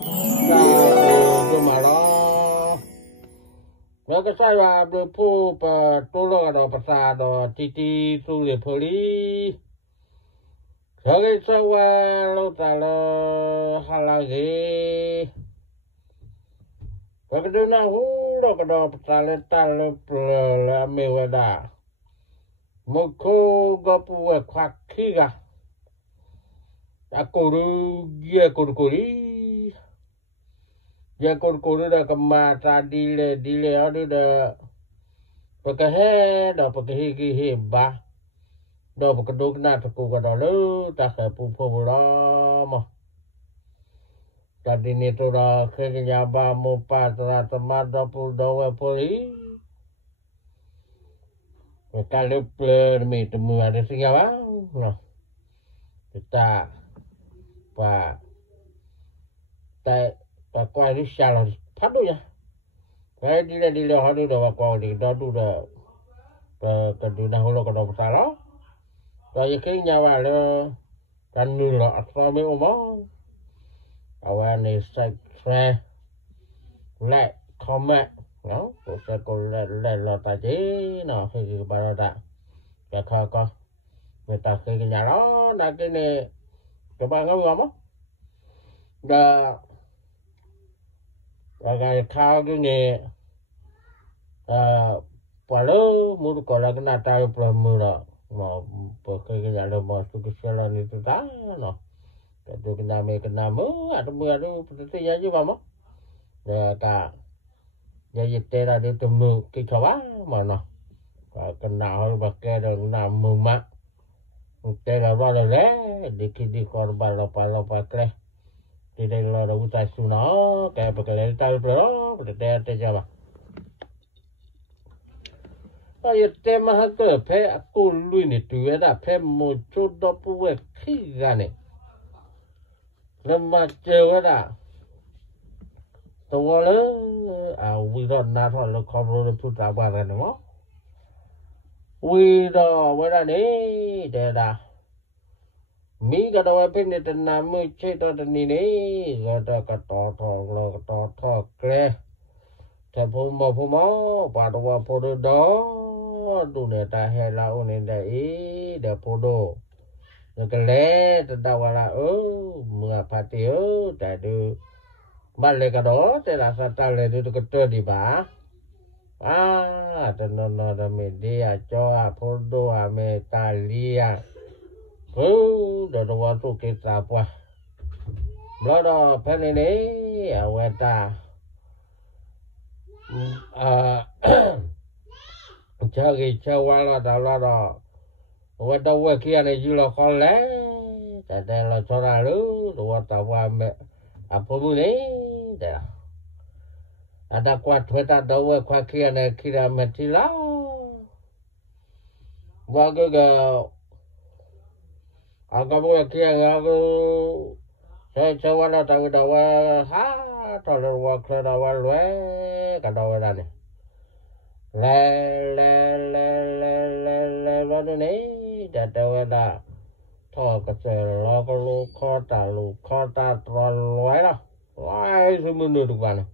Lo que sai va de po pa tolo do pasado titi sulle poli. Lo que sai va lo talo halage. Lo que dona lo que do pasale talo la mewada. Moko gopu kwakiga. Akoru gia korkori. Ya korkori da kamata dile adu da pakahe da pakahe ki heba da pakadok na taku ka dolu ta ka pupo rama tadi ni to da kenya ba mo pa tra tama da pu do we poli ka le ple mi to mu ada singa ba no kita pa ta qua đi xa là phát đôi nha cái đi là họ đi đâu qua đi đó đủ là cái đi nào lo cái đó phải đó rồi cái nhà bà là cái người là sao mới ôm ông này sai sai lại comment đó của sẽ còn lại là tài chế nó thì bà ta cái kho con người ta cái nhà đó là cái này cái bà ngâm ngâm á là cái khao cái nghề palo mulu kola kena tahu problem lah mau pakai cái là mau suka jalan itu dah no itu kena mu ada seperti aja mama ya ka ya yete lah dia temu cái kawa mana kena orang pakai dan namu mak teh lah bala le di korban lo pakai tidak lo ada utai suno kayak pakai tahu bro teh jawa Ayete mahato pe aku lui ni tu ada pe mocho do puwe khigane lama chewada to wala we don't not all the cover to ta ba ne mo we do wala ni de da mi ga do pe ni na mu che to ni ni ga da ka to kle ta phu mo ba do wa pho do tu ne ta he la o ne dai de podo ne kale ta wala mua pati ta du ba le ka do te la sa ta le du ko to di ba ta no da me dia cho a podo a me ta lia do wa tu ke ta pa lo do pe ne a wa ta Chagi chawala dalada wada wakia ne julo khole tade lo chora lu wata wa me apomu ne da ada kwa tweta do wa kwa kia ne kira metila waga aga bo kia gago chawala ta da wa ha to lo wa kra wa lwe ka do wa ne le ne da da tho ka se lo ko lu kho ta tro loi da wai su mun du ba ne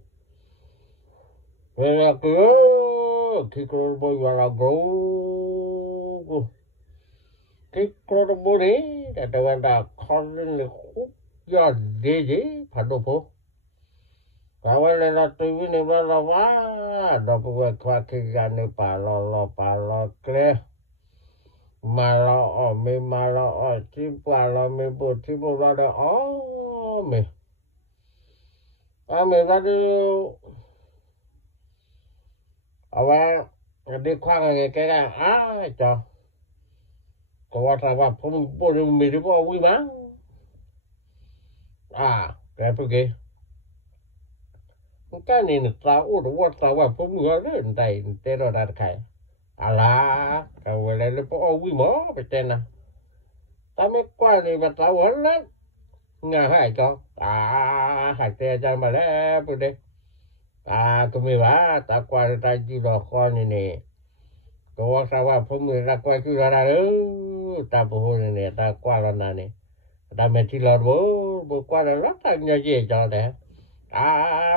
we ko ki ko bo wa go ki ko bo ne da kho le khu ya de pha do po Kawan la tu ni ba la wa do ko kwa ki ga ni pa lo kle malo me malo ti pa lo me bo ti bo la da me me ga du awa de kwa ga ke ga cho ko wa ta wa pho bo me di bo wi ma cái cái cái này nó trao đồ vật trao vào phong ngựa đấy đây thế rồi đặt khai ala cái về lại nó có quý mỏ phải tên nào ta mới qua này mà trao vẫn lắm ngà hai cho hai tê cho mà lẽ bữa đây cái mấy bà ta qua ta chỉ lo con này nè cái vật trao vào phong ngựa ra qua cứ ra đó ta bố này nè ta qua lần này nè ta mới chỉ lo bố qua là rất là nhiều gì cho đấy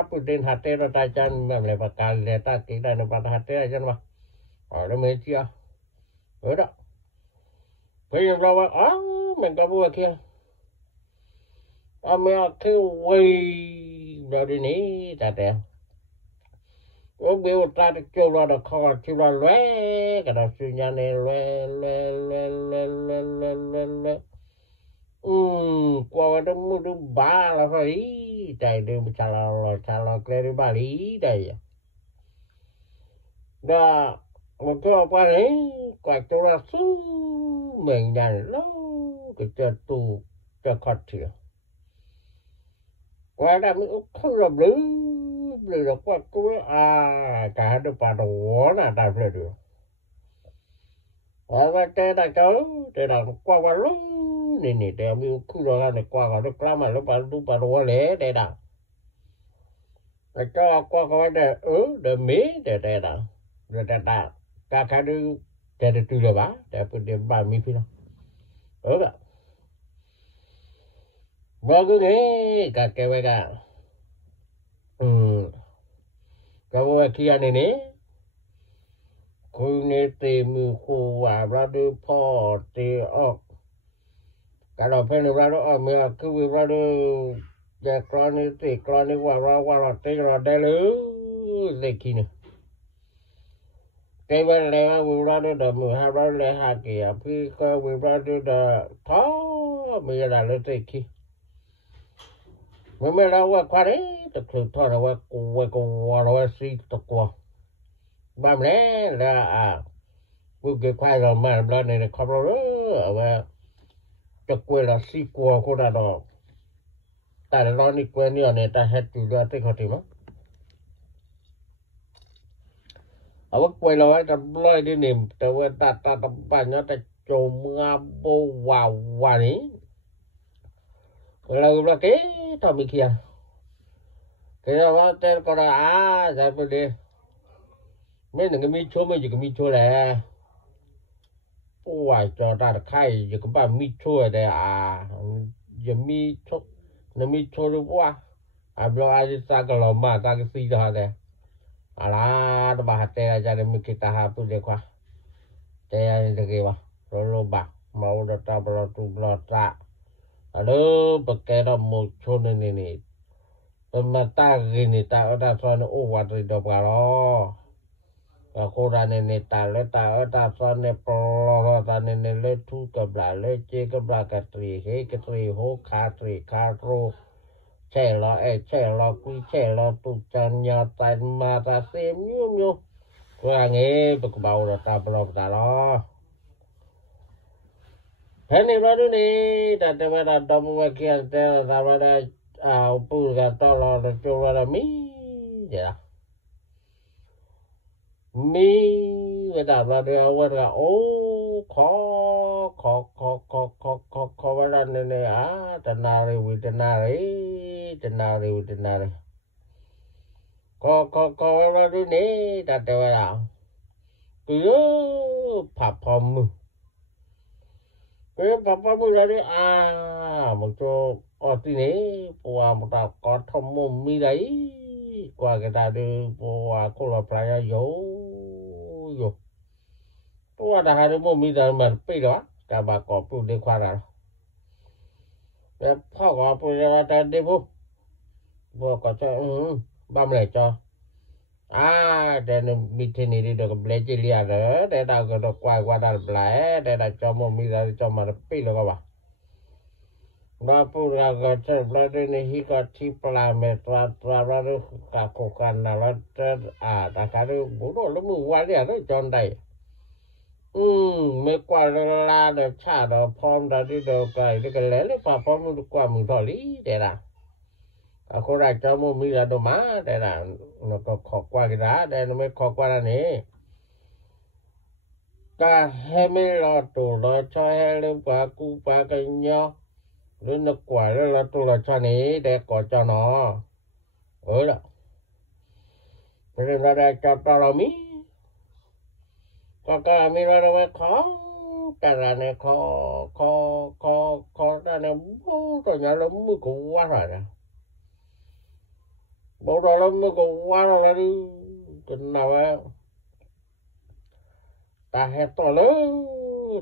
Putin hati rata jan memang bakal leta kita ni pada hati jan mah. Ada media. Ada. Bây giờ mình có mua kia. Mình cái quay rồi đi ní ta đẹp. Biểu ta được kêu ra được kho kêu ra lóe cái đó suy nhà này lóe qua đó mua được ba là phải đây được trả lo cái đi ba lý đây. Đó một cái qua đấy quả cho ra số mình nhận lắm cái cho tu cho khó thiệt. Qua đó mình không làm được qua cô cả được bà đồ là đại phải được. Và cái đại cháu để là qua lúc này để mình không rồi là qua được lắm mà lúc bà đồ lẽ để đào. Và cho qua để để mí để đào rồi để đào cả đứa để tu là bá để bà mi phi nào. Đó. Bao cái này cả cái vậy cả. Kalau kia ni ni, kui ni temu kuwa berada poti ok. Kalau pen berada ok, mila kui berada jakron ni wara ti berada lu lekini. Kaya lewa berada dah muhabra leha kia, pi kau berada dah tho mila lu teki. Mình là qua qua đấy, thực sự thôi là qua suy tục qua. Ba mẹ là vừa cái khoai rồi mà lần này là không đâu và thực quê là suy qua cô đã đó. Ta là lo đi quê nhiều này ta hết từ đó tới khó tìm á. Ở bất quê là ta lôi đi niệm, ta bà nhớ ta trộm ngà bô vào này. Là cái thằng bị kia cái đó tên con là giải vấn đề mấy cái mi chua mấy cái mi chua này ôi cho ta được khai giờ các bạn mi chua đây giờ mi chua nó mi chua được quá bây giờ ai ra cái lò mà ra cái gì đó đây là nó bảo thế ra mình kita hapus deh qua thế là cái ba rồi bạc mau được ta bảo tu bảo ta aduh pakai dah muncul ni pemata gini tak ada soalnya watri dobaro aku dah ni tak ada soalnya pelorotan ni le tu kebla le je kebla katri he katri ho katri katro celo kui celo tu chanya tan mata sem nyu kurang berbau dah tak belum tak lo. Ini baru ni, tadi mana damu bagian tera, mana upur kata lo, coba ada mi, ya. Mi, kita baru awal ka, ko mana ni tenari. Ko baru ni, tadi mana, tu papamu. Cái papa mới ra đấy một chỗ ở tí này qua một tàu có thông mồm mi đấy qua cái ta đi qua cô là playa yo qua đã hai đứa mồm mi ra mà bây đó cả bà có phụ đi qua rồi đểพ่อcó phụ ra ta đi phụ vừa có cho ba mươi cho để nó bị thế này đi được lấy chỉ lia rồi để tao có được qua đào lấy để là cho một mi ra cho mà pi được không bà phụ ra cái chơi lấy đi này có chi pla mẹ tra ra được cả cổ can là ta cái được bố đồ nó mù quá đi đó chọn đây mấy qua la được cha được phong ra đi được cái lấy nó pa phong được qua mình thọ lý để là cô ra cho một mi ra đồ má để là nó có khó qua cái đó để nó mới khó qua là nè ta hay mới lo tủ lo cho hay lên qua cu qua cái nhau lên nó quả là tủ lo cho nè để có cho nó đó nên ra cho tao là mi có cái mi ra nó khó cái là này khó ra này bố rồi nhà nó mới cũng quá rồi nè บ่ได้แล้วมันก็ว่าแล้วกันนะว่าตาเฮ็ดต่อเลย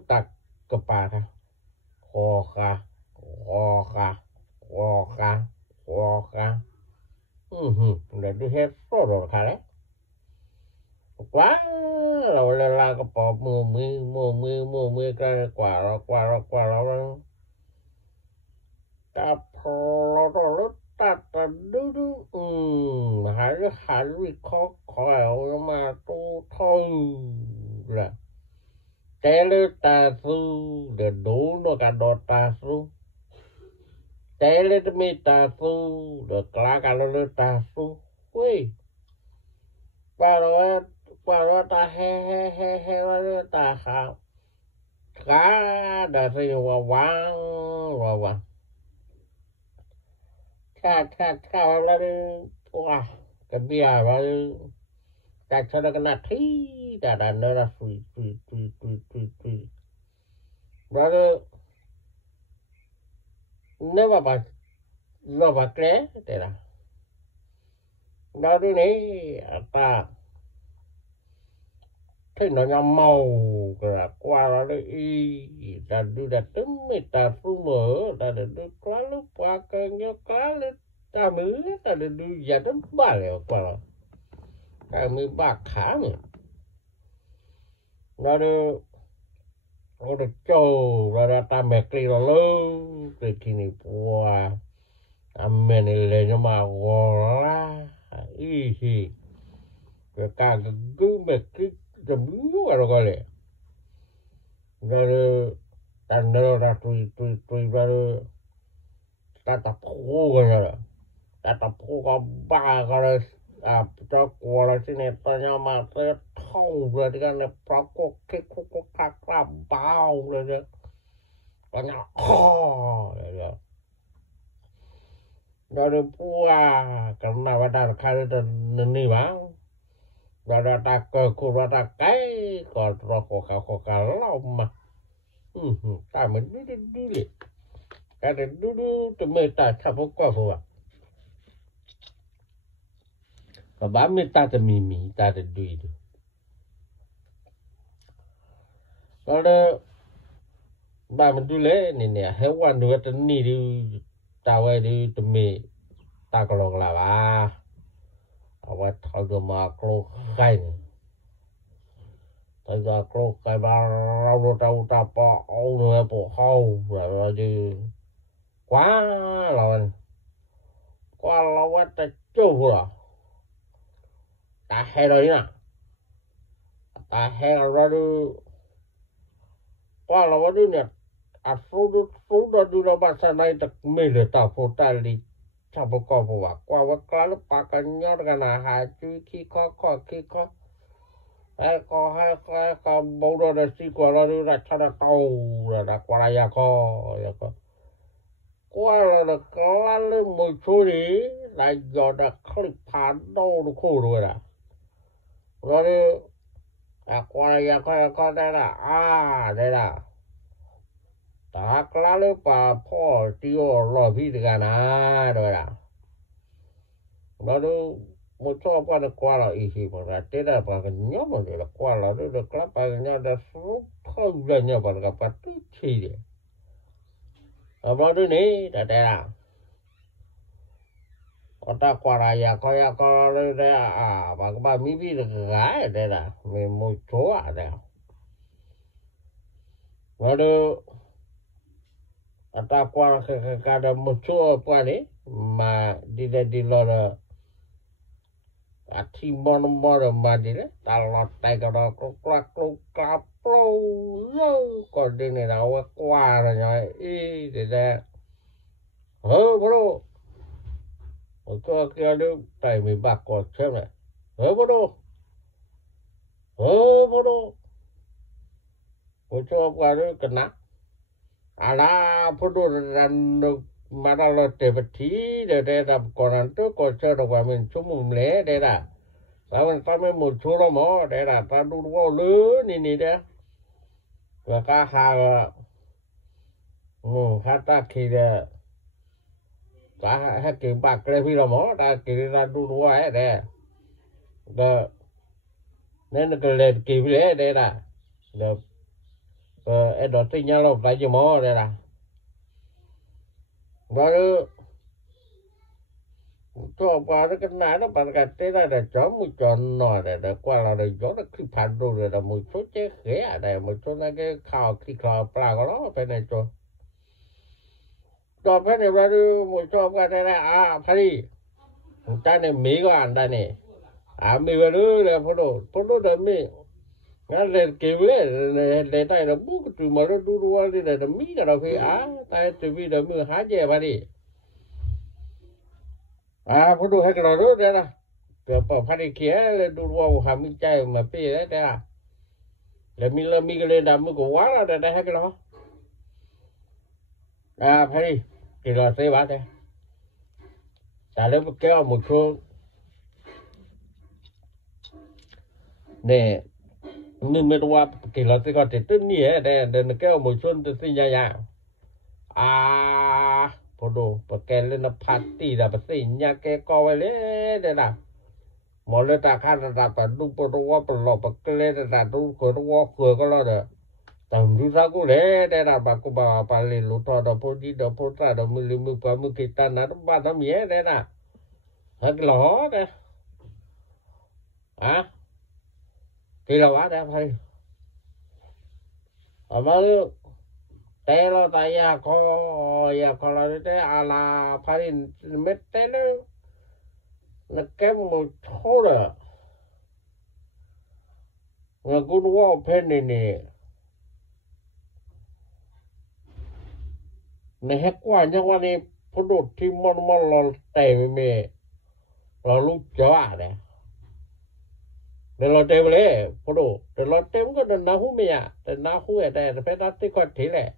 ตักกระปาค่ะขอค่ะแล้วดูเฮ็ดต่อค่ะแล้วกว่าเราเวลาก็ปอบมือกันกว่าเราตาพอเราตัดดูหาวิเคราะห์ขอเอามาตู้ทองล่ะแต่เลยตาสู้เดี๋ยวดูนกันดอตาสู้แต่เลยจะมีตาสู้เดี๋ยวกลากันเลยตาสู้เว้ยว่าเราตาแฮ่ว่าตาขาวได้สิว่างถ้าแล้วว้าก็เบียว่าแต่ฉันก็น่าที่แต่ดันเนอฟรีว่าnever but clear แต่ละđó này ta thấy nó nhằm màu là qua đó đi là đưa đặt tấm mấy ta phu mở ta để đưa quá lúc qua cơn nhớ quá lúc ta mới ta để đưa giả tấm ba lẹo qua đó ta mới ba khá nữa nó đưa nó được trâu rồi ta mẹ cây rồi lâu từ khi này qua mẹ này lên nhưng mà gò ra ý cái cả cái mẹ cái dầm rồi gọi là rồi ta nở ra tui rồi ta tập khô rồi ta tập khô có ba rồi cho qua là thế này ta nhau mà tới thâu rồi thì cái này pro cái cắt bao rồi đó ta nhau rồi rồi qua cái nào ta khai ra nỉ vào rồi ta cô ra ta cái còn khó lắm mà ta mình đi đi cái này đu tụi mình ta thắp qua phụ và ba mình ta thì mì ta thì đuôi rồi ba mình đuôi lẽ nè hết quan nữa tụi nỉ đi tao ấy đi tụi mình ta có lòng là ba và thao được mà cô gai tại ra cô gai ba rau rau ta bỏ âu nữa bỏ hâu rồi đi quá rồi ta chú rồi ta hay rồi nè ta hay rồi đi quá là đi nè số đó đi ra ba sa này ta mê được ta phụ ta đi chả có phụ qua qua lúc ba cái nhớ cái nào hai chú khi có hai có bầu đó là xí qua đó đi ra cho nó tàu rồi đã qua đây có qua là có lên một số đi là do đã clip phản đâu nó khổ rồi đã rồi đi qua đây có đây là đây là ta có lên bà phò tiêu lò phi được à rồi đã nó một số qua được qua là ý mà ra thế là bà cái nhóm mà là qua là được lắp bà nhau đã số không gần nhau bà gặp bà tí chi đi ở bao đứa này đã đây là còn ta qua là ya có đây bà có bà mi vi được gái ở đây là mình một số ở đây nó được ta qua cái đó một số qua đấy mà đi lo là thì mon mà đi đấy ta lọt tay cái đó có còn đây này đâu qua rồi nhỉ ý để ra bro có kia đó tay mình bạc còn xem này bro một số qua đó cần nát ala photo ran mà đó là để vật thí để làm còn ăn trước còn chơi được và mình xuống mùng lé đây là sao mình ta mới một số đó mà đây là ta đu có lứa nè đấy và cá hà khá ta khi là ta ha ke ba kre phi lo mo ta ke ra du du ai de de nên cái lệ kỳ lệ đây là được ở đó thì nhau lo phải cho mỏ đây là rồi cho qua đó cái này nó bằng cái thế này để cho một chọn nọ để qua là để cho nó khi phản đồ rồi là một số chế khế đây một số cái khảo khi khảo pla của nó phải này cho phải này ra một cho qua đây là phải đi cái này mỹ có ăn đây này mỹ vào nữa là phụ đồ đó mỹ ngã lên kêu lên tay là bút từ mà nó đu đi là mỹ cái đó khi tay từ vì đó mưa há về vào đi phụ đồ hay cái đó đây là rồi bỏ phát đi kia lên đu hàm mình chạy mà pì đấy đây là mình cái lên đam mưa của quá là đây hay cái đó phải đi thì là xe bát đây tại lúc kéo một số nè nhưng mà qua cái là cái có thể tên nhỉ để nó kéo một xuân từ sinh nhà phụ đồ và cái lên nó party là bác sĩ nhà cái coi lấy đây là một lần ta khai là ta đúng phụ đồ qua phần lọ cái lên là đúng cửa nó qua cửa có lo được tầm thứ sáu cũng lấy đây là bà cô bà lên lúa to đó phụ đi đó phụ ta đó mười có mười cái tan nó ba tấm nhé đây là hết lỏ đây thì là quá đẹp hay mà té lo tay có là thế là phải mét té nó kém một số rồi người cũng có pen này này hết qua nhưng mà này phụ đồ thì mà lo tè mẹ lo lúc chó này để lo tè về phụ đồ để lo tè có để nào hú mẹ để nào hú ở đây phải đặt cái con thế này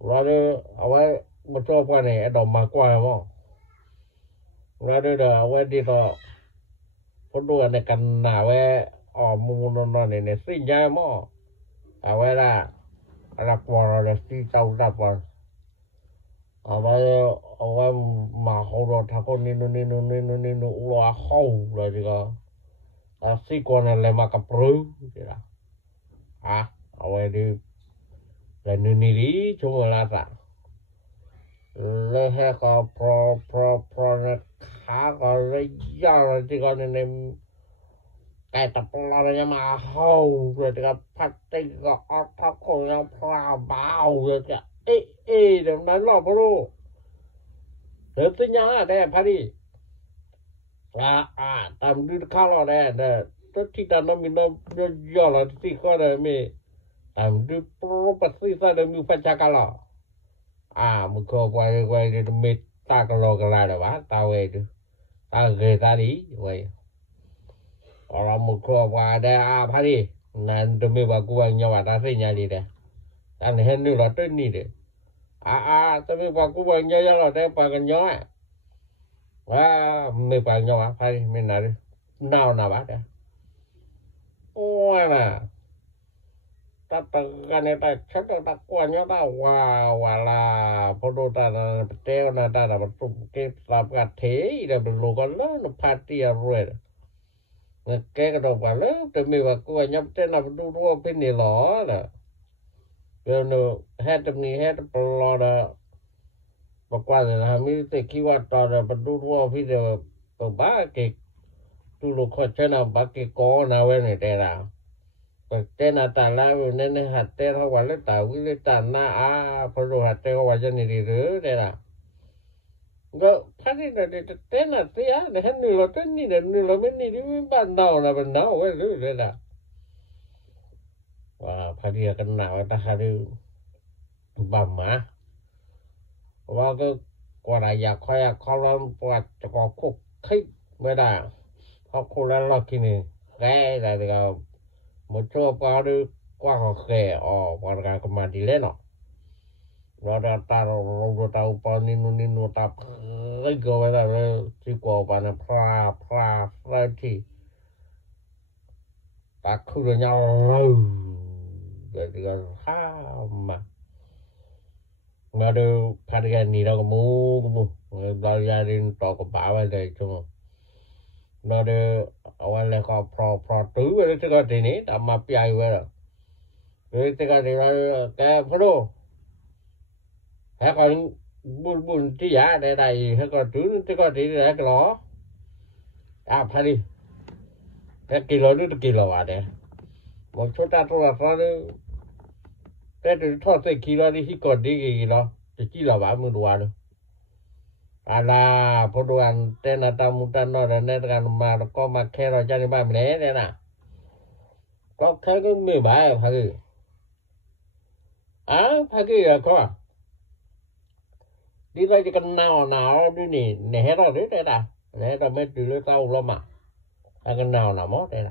rồi ở một chỗ qua này đổ mà qua mà rồi đó ở đi đó phụ đồ này cần nào về mua nó này sinh ra mà ở đây là qua là đi tàu ra qua ở mà hậu rồi thằng con nên lo hậu rồi thì có si con này mà cặp rú thì là ở đi là nên đi chung là ra lấy hay có pro khá có lấy do thì con nên cái tập là mà hậu rồi thì có phát tinh có thắc khổ nó phá bao rồi thì để nó lo bro rồi tôi nhớ là đây phải đi tầm đi khá là đây tôi chỉ ta nó mình nó do là thì có là mình tầm đi pro bác sĩ ra được mình phải chắc là mình có quay để mình ta có lo cái lại là bác tao về được ta ghê ta đi vậy orang muka pada apa ni nanti memang kuang nyawa tadi nyali deh dan hendu lah tu ni deh tapi baku kuang nyawa lah deh pakai nyawa memang nyawa apa ni menarik nau nama deh mana tak kan itu cakap tak kuangnya tak wala foto tak betul nak tak betul kita kat thei dah belum kalau nak party apa cái đầu vào lớp từ mình vào cô nhập trên là đu bên này lỏ là rồi nó hết tầm này hết lo là và qua rồi là mình tự kêu to là đu phía rồi ba cái đu khó trên là ba cái có nào vậy này đây là trên là ta là nên hạt tên họ vào lớp tàu cái ta na phần đồ hạt tên họ vào trên này thì rửa đây làก็ถ้าที่เราจะเต้นเสียแต่ถ้าหนึ่งเราเต้นนี่เดี๋ยวหนึ่งเราไม่นี่ที่บ้านเรานะบ้านเราไว้เลยนะว่าพอดีกันหนาวแต่พอดีบ่มมาว่าก็กว่าอยากคอยเขาเราปวดจะก็คุกคิดไม่ได้เขาคุกแล้วเรากินนี่แก่แต่ก็หมดชั่วก็ดูกว่าเขาแก่พอการก็มาดีเล่นเนาะเราtahu paninu tap lego ada siko pana pra ti takku nyau jadi sama มาดูพัดกันนี่เราก็มูเราอยากเรียนต่อกับบ่าวไว้เลยจังเราเดเอาไว้แล้วก็พอตื้อไว้แล้วก็ทีนี้ตามมาปีไว้แล้วเลยแต่ก็ที่เราแกพอดูให้ก่อนบุญที่ยาได้ให้ก่อนตื้อแต่ก็ที่ได้ก็รอพอดีแต่กิโลนึงกิโลว่าเด้บอกชุดตาตัวละแต่ถึงทอดใส่กิโลนี่ที่ก่อนดีกิโลจะกิโลว่ามึงดูว่าala poduan tena tamutano dan netan mar ko makhero jani ba mle de na ko kha ko me ba phagi phagi ya ko đi ra cái nào đi nè hết rồi đấy đây nè rồi mới từ tao lo mà cái nào mót đây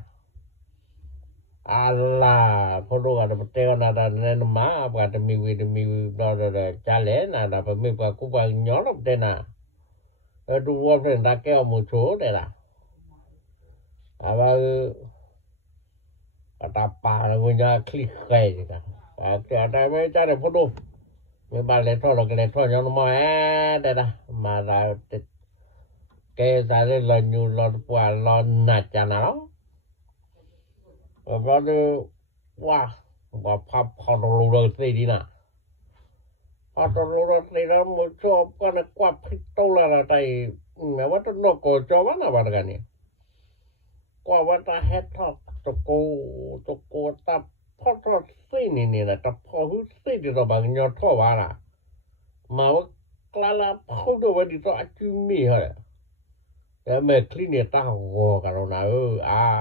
ala poduan da teo na da ne ma ba da mi do cha le na da ba mi ba ku ba nyo lo de na tu wo friend da ke mo cho de la aba ata pa la go nya click khai ji ka ke ata me cha de photo me ba le tho lo ke le tho nya no ma de da ma da ke sa le lo nyu lo pa lo na cha na lo ba de wa ba pa lo se di na Atau tidak muncul karena kuat pitola tai mewah tu nak kau mana barang ni kuat wata hetok toko tap potong sini ni lah tap pohu sini tu bang nyoto wala mau kelala pohu tu wadi tu acumi ha ya mekli ni tahu kalau na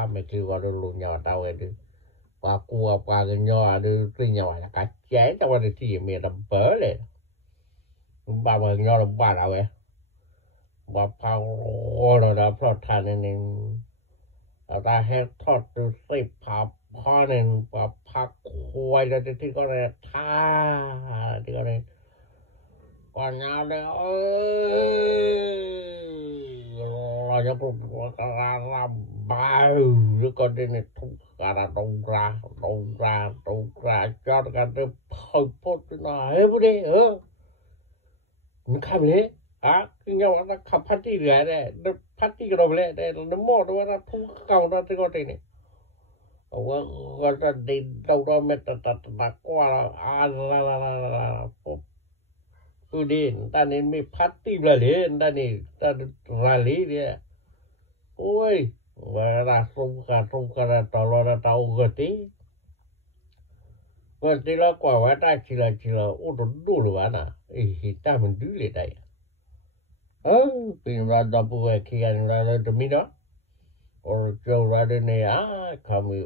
mekli wadu lu nyawa tahu itu aku apa nyawa ada tu nyawa kacai tahu ada si me dah boleh ba ba nyawa ba lah we ba pau rồi đó plot than nên ta hết thọt từ xây phá phá nên và phá khoai ra thì có này tha thì có này còn nhau đây rồi nhớ ra bao rồi còn đây này thùng ra đông ra cho cái cái phơi phốt nó hết bữa đi mình làm gì cái nhau nóขับ party เลยเนี่ย party กันเลยแต่น้ำมอดว่าทุกเก่าได้ที่ก็ได้นี่ว่าก็จะดินเราไม่ตัดกว่าปุ๊บคือดินตอนนี้มี party เลยตอนนี้ตอนรายลีเนี่ยโอ้ยว่าราสงการตลอดเตาก็ตีก็ตีแล้วกว่าว่าได้ชิลโอ้ดูหรือวะนะตามันดูเลยได้pinrada puwe kian rada demida or jo rada ne kami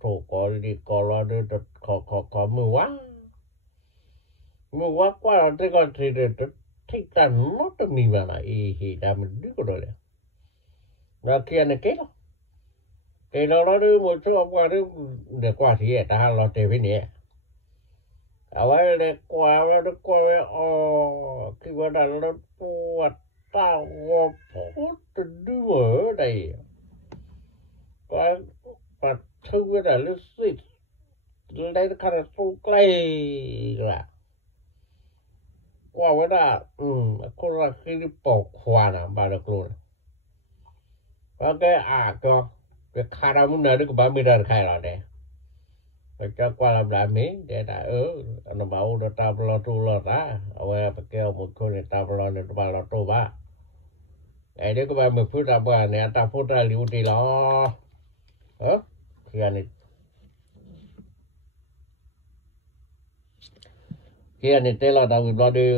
to kali kolade ko muwa kwa te ko thide thikta not mi bana da mdu ko dole na kian ke lo rada mo cho kwa de kwa thi ta lo te vi ne awai le kwa ki wa da lo puat tao phốt đưa ở đây có và thư là lúc xịt đây khá là sâu clay là qua với đó cô là khi đi bỏ khoa nào bà được luôn và cái có cái khá là muốn nói được 30 đợt khai rồi đấy và cho qua làm mấy để đã nó bảo nó tao lo tu lo ra ở cái kêu một con này tao lo này tao lo tu baไอ้เด็กก็ไปมึงพูดตาบ้านเนี่ยตาพูดตาลิวตีล้อคืออันนี้เตลาดาวิบลาดู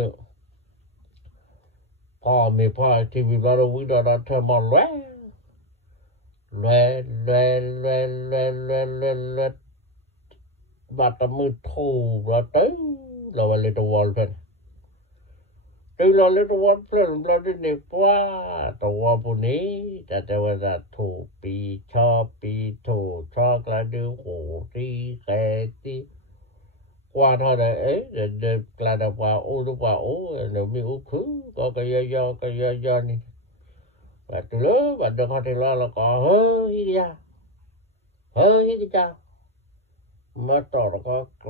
พ่อมีพ่อที่วิบลาดูวิดาเธอมอนแลบาดมือทูเราตื้อเราวันเลยตัววอลเพิ่นtừ lo lấy đồ ăn lo đi nè qua đồ bún níแต่ว่าจะถูปีชอบปีถูชอบกระดูกที่แก่ที่กว่าเท่าไหร่เดินกระดาษว่าโอ้ดูว่าโอ้เดี๋ยวมีอุคือก็ยอนี่ว่าตัวเลือว่าเดี๋ยวเขาที่รอแล้วก็เฮ้ยจ้ามาต่อแล้วก็เก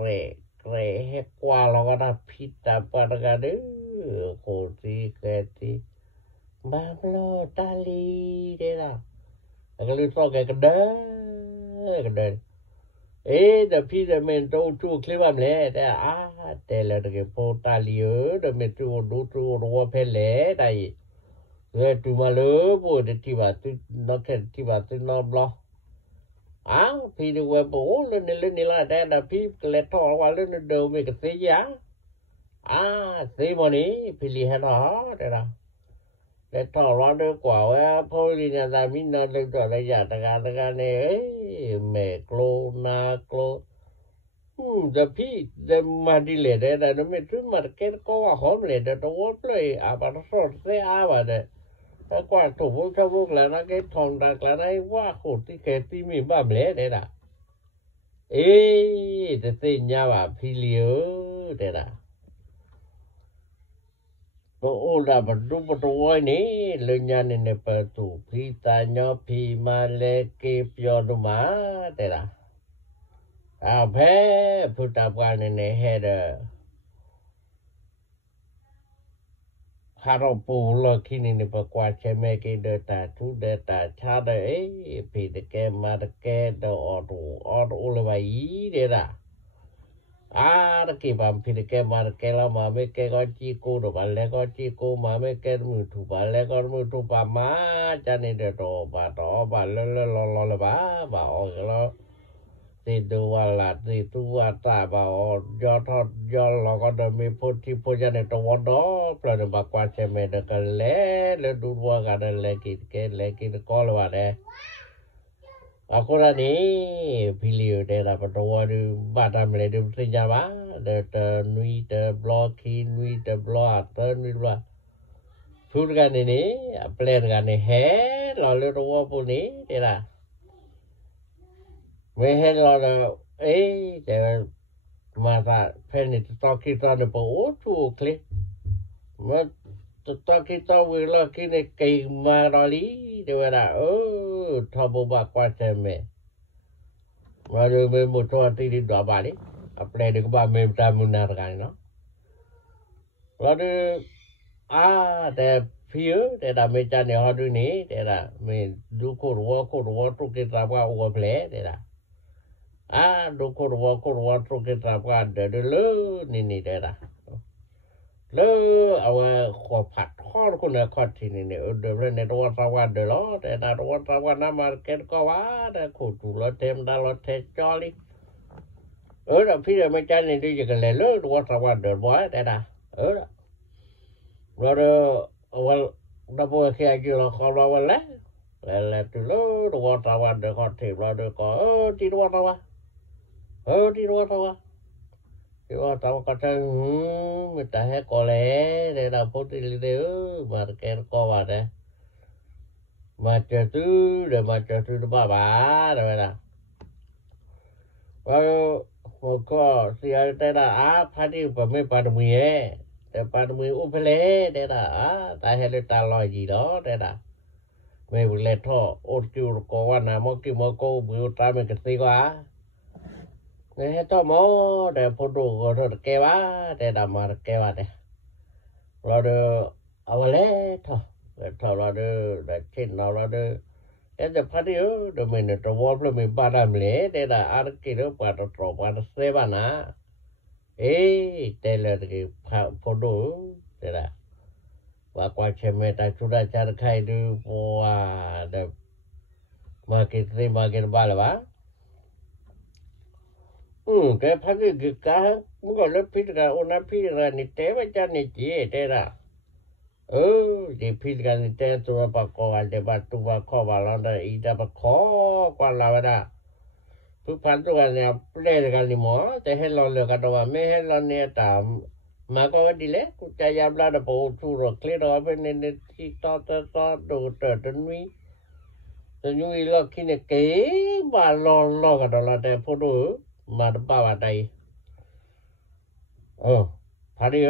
เกรเฮกว่าเราก็ได้พิตาปารกาเด้อโคติเกติบาบโลตาลีเด้ล่ะแล้วก็เลยซอกแกกันเด้อda pidamento tu clevam le da tele de portalio de metro do tu ro pele dai re tu malo bo de tiba tu no ke tiba tu no blo pide webo le la da pi le to wa le do me ke se ya se moni pili ha no da le to ro de kwa wa poli na da mi no le to le ya daga ne me klo na klo the pi the madile da no me tu market ko wa hom le da to wo play aba so se aba de ta kwa to wo ta wo la na ke thong da la dai wa ko ti ke ti mi ba mle de da de se nya ba filio de da Bo ola ba du bo to ni le nya ne pa tu phi ta nyo phi ma le ke pyo do ma de da phe phu ta bwa ne he de haro pu lo kini ne pa kwa che me ke de ta tu de ta cha de phi de ke ma de ke do o le ba yi de da da ke bam phi de ke ma de ke la ma me ke ko chi ko do ba le ko chi ko ma me ke mu tu ba le ko mu tu ba ma cha ne de do ba lo ba o lo ti do wa la ti tu wa ta ba o yo tho yo lo ko do me pho ti pho ja ne to wo do pla de ba kwa che me de ka le du wa ga de le ki ko lo wa de Akora ni video de la pato ba ta me de se ja ba de nui de blocking nui de block nui ba fu ga ni plan ga ni he lo le ro pu ni de la me he lo de ma ta phe ni to ki to de po tu kle ma to ki to we lo ki ne kai ma ro li de wa da thabo ba kwa che me wa de me mo to ti di do ba ni apple de ba me ta mu na ga ni no wa de de fear de da me cha ne ho du ni de da me du ko ro to ke tra ba o ple de da du ko ro to ke tra ba de le ni de da le awa kho phat kho ko na kho ti ni de ne do ta wa de lo de da do ta wa na market ko wa de ko tu lo tem da lo te choli da phi de me cha ni di ke le lo do ta wa de bo de da lo de wa da bo ke ji lo kho lo wa le tu lo do ta wa de ko ti lo de ko ti do ta wa ti do ta wa Yo tao ka ta mi ta he ko le de da po ti le de ma ke ko wa de ma che tu ba de da wa ko si a te da pha ti pa me pa de mi e de pa de mi u phle de da ta he le ta lo ji do de da me bu le tho o ti ko wa na mo ki mo ko bu ta me ke si wa ne to mo de photo go ke ba de da mar ke ba de lo de awale tho lo de chin lo de de phadi de me ne to wo me ba da me de da ar ki do pa to pa se ba na de le de photo de da wa kwa che me ta chu da cha khai du wa de market ba la ba cái phát cái cá muốn gọi là phi ra ona phi ra ni te ba cha ni chi te ra de phi ra ni te tu ba ko al de ba tu ba ko ba la da I da ba ko kwa la da tu pan tu ga ne ple ga ni mo te he lo le ga do ba me he lo ne ta ma ko di le ku cha ya bla da po tu ro kle do ba ne ne ti ta do ta nui nui lo ki ne ke ba lo ga do la te pho do ma ba ba dai phadi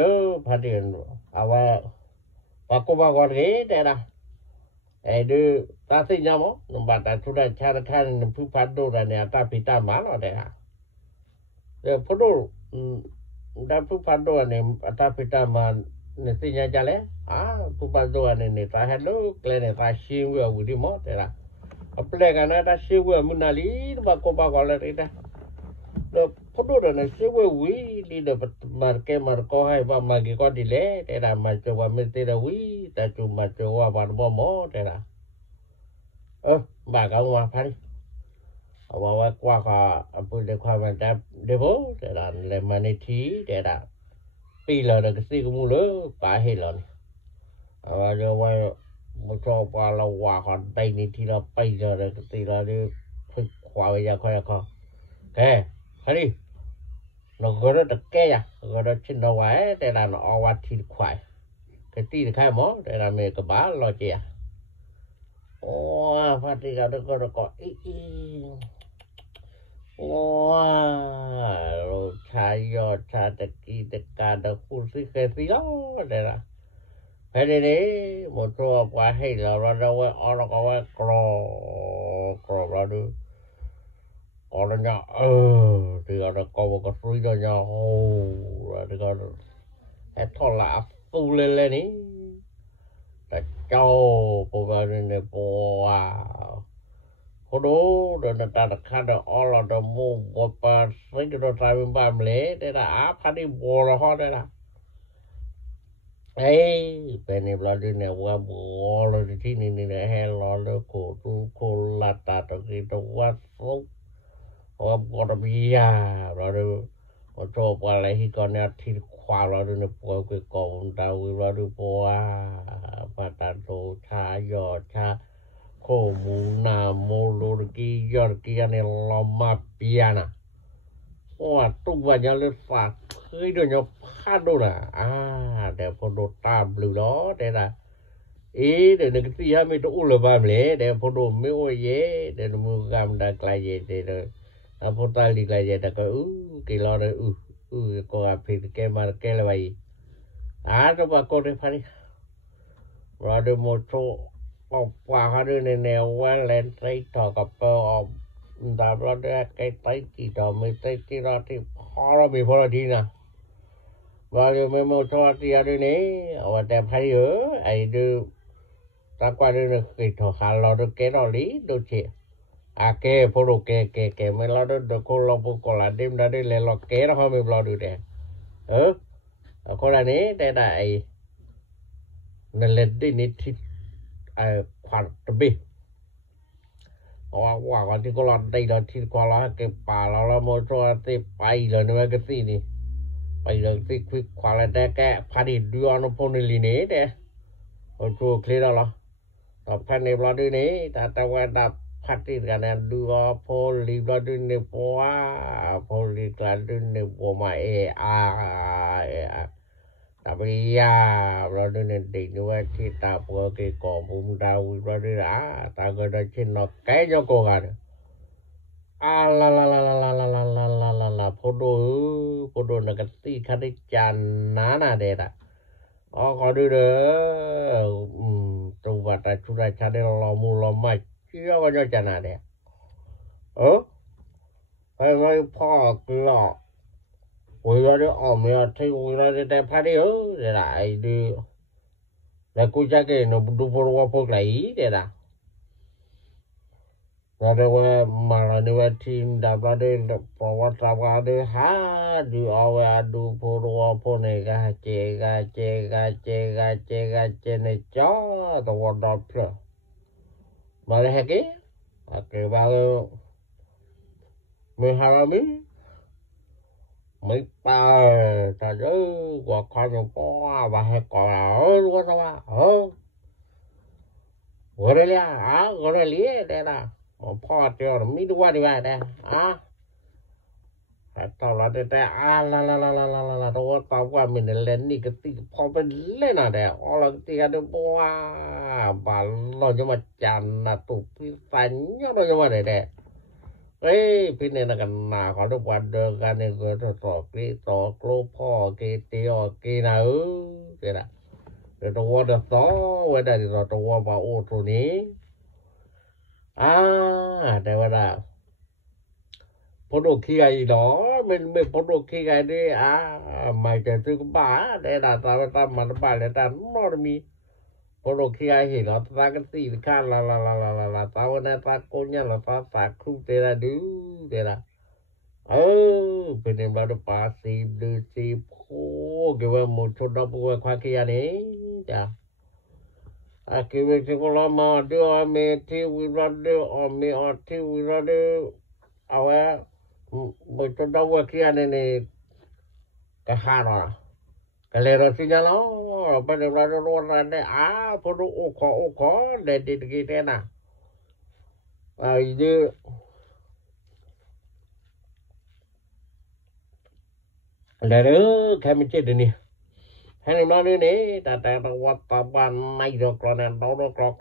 awa pa ko ba go re de da de ta si nya mo no ba ta thu da cha khan phu phat do da ne ta pi ta ma lo de ha de pho do da pu pando ne ata pita man ne tinya jale pu pando ne ta hello kle ne ta shin we wi mo te la aple kana ta shin we munali ba ko ba ko le ta the photo ne shin we wi di de marko hai ba magi ko di le te la ma cho wa me te da wi ta chu ma cho wa ba mo te la ba ka wa pa niว่าก็พูดได้ความว่าแต่เดี๋ยวแต่ละเลยมาในที่แต่ละปีละก็สิก็มูเลยปาให้แล้วนี่ว่าเดี๋ยวว่าบ่ชอบว่าเราว่ากันไปนี่ที่เราไปละก็สิละนี่ฝึกขวาไว้อย่าค่อยก็แกคราวนี้เราก็ตะแกอ่ะก็ได้ชินเอาไว้แต่ละเอาว่าที่ควายก็ตีค่ายหมอแต่ละเมก็บ้ารอเจียโอ้พาที่ก็ว้าวชายยอดชาตะกีตะการตะคูสิเคสิล้อเด้ล่ะไปเด้หมดตัวกว่าให้เราว่าเราก็ว่ากรอเราดูก็เนี่ยที่เราก็ซุยเนี่ยโอ้เราก็ให้ทอละฟูเลยนี่แต่เจ้าปว่าเนี่ยปว่าKodo dan tak ada all the move apa sing do driving by mle de da apa di bolo ho de da pene bloody ne wa bolo di sini ni ne hello lo ko tu ko la ta to ki to wa so o ko bia lo do o to pa le hi ko ne thi khwa lo do ne po ko ko da wi lo do po pa ta to cha yo cha Komuna molurgi yorgi ane loma piana. Wah, tu banyak lesak. Itu nyo pado na. Ada podo tablu lo, ada. De negeri kami tu ulama le, de podo me oye, de mugam da klaje de. Apa tali klaje da ko kilo de ko api ke mar ke le bai. Tu ba ko de pani. Rada motoว่าเขาดูในแนวว่าเลนไซต์ต่อกับเปอร์ดาวเราได้ใกล้ไต้ที่ต่อไม่ไต้ที่เราที่พอเรามีพอทีนะว่าเราไม่มาทอดที่อะไรนี่ว่าแต่พายเยอะไอ้ดูตากว่าดูในกิจของเราดูเกลอลีดูเชี่ยเกพอดูเกไม่เราดูคนเราพวกเราดิมได้เลยเราเกเราเขาไม่เราดูเด้คนอันนี้ได้นั่นเล่นได้นิดที่ขวัญตะบีว่าก่อนที่ก็รอได้เราที่ก็รอเก็บป่าเราโมโตที่ไปเลยนะก็สินี่ไปเลยที่ควิกขวาแล้วแต่แกพาดิดูอันพวกนี้นี่เด้โอ้โหเคลียร์แล้วต่อไปในบล็อกนี้แต่ว่าดับพัดที่กันดูพอลีบล็อกนี้ปัวพอลีกลัดนี้ปัวมาtapi ya brother ne dei no wa thi ta po ke ko bu da wi brother ta go da chin no kai jo ko ga la photo na ka ti kha de chan na de da ko du de tu wa ta chu ra cha de lo mu lo ma chi yo jo cha na de hai mai pho lo ôi rồi mẹ thấy ôi rồi để phát đi để lại đi là cô cha cái nó đu vào lại để là rồi mà là đi team đã vào đây vào vào đây đi vào đu vào này cái chế này chó tao đọc rồi mà là cái vào mình hàng mình mấy ba ta chứ quả con nó có và hay có luôn sao mà gọi đây là gọi đây lý đây làพ่อเจอไม่รู้ว่าดีว่าได้ตอนเราได้laตัวตอบว่ามันเล่นนี่ก็ตีพอเป็นเล่นอะไรเราตีกันด้วยว่าบาเราจะมาจันนะตุพี่สัญญาเราจะมาได้พี่เนี่ยนะกันนาเขาทุกวันเดินกันเนี่ยก็ต่อกีต่อกลูพ่อกีตีออกกีนะเดี๋ยวนะเดี๋ยวตัวเดี๋ยวต่อเวลาเดี๋ยวตัวมาโอ้ตัวนี้แต่ว่าพอดูขี้ไอ้หรอ me podo ki ga de mai te tu ba de da ta man ba le ta no mi podo ki ga he lo ta ka ti ka la ta wa na ta ko nya la ta khu te la du de la pe ne ba do pa si de si ko ge wa mo cho da bu kwa ki ya ne ja Aki wete ko la ma de o me ti wi ra de o me o ti wi ra de awa mo to da wa ki ane ne ka ha ra ka le ro si ja lo pa de ra ro ra de po ro o ko de ki te na ai de le ro ka mi che de ni Hãy nói đi nè, ta quạt ta ban này rồi còn nè, đâu đó còn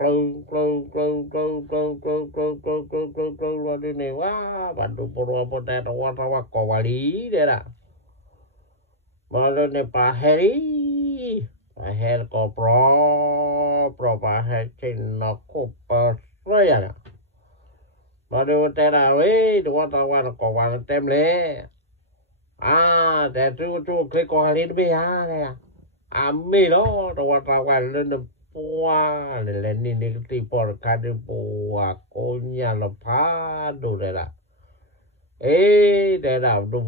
câu đi nè quá, bạn tụ bộ ta quạt ta quạt có vài lý đấy là, mà rồi nè bà hẹn có bà hẹn trên nó có bờ rồi à, mà rồi ta là ấy, quạt ta quạt có vài tem lệ, để chú cái có lý bây giờ này me lo tawa le poa le ni ti por ka de poa coña lo pa do de la de la do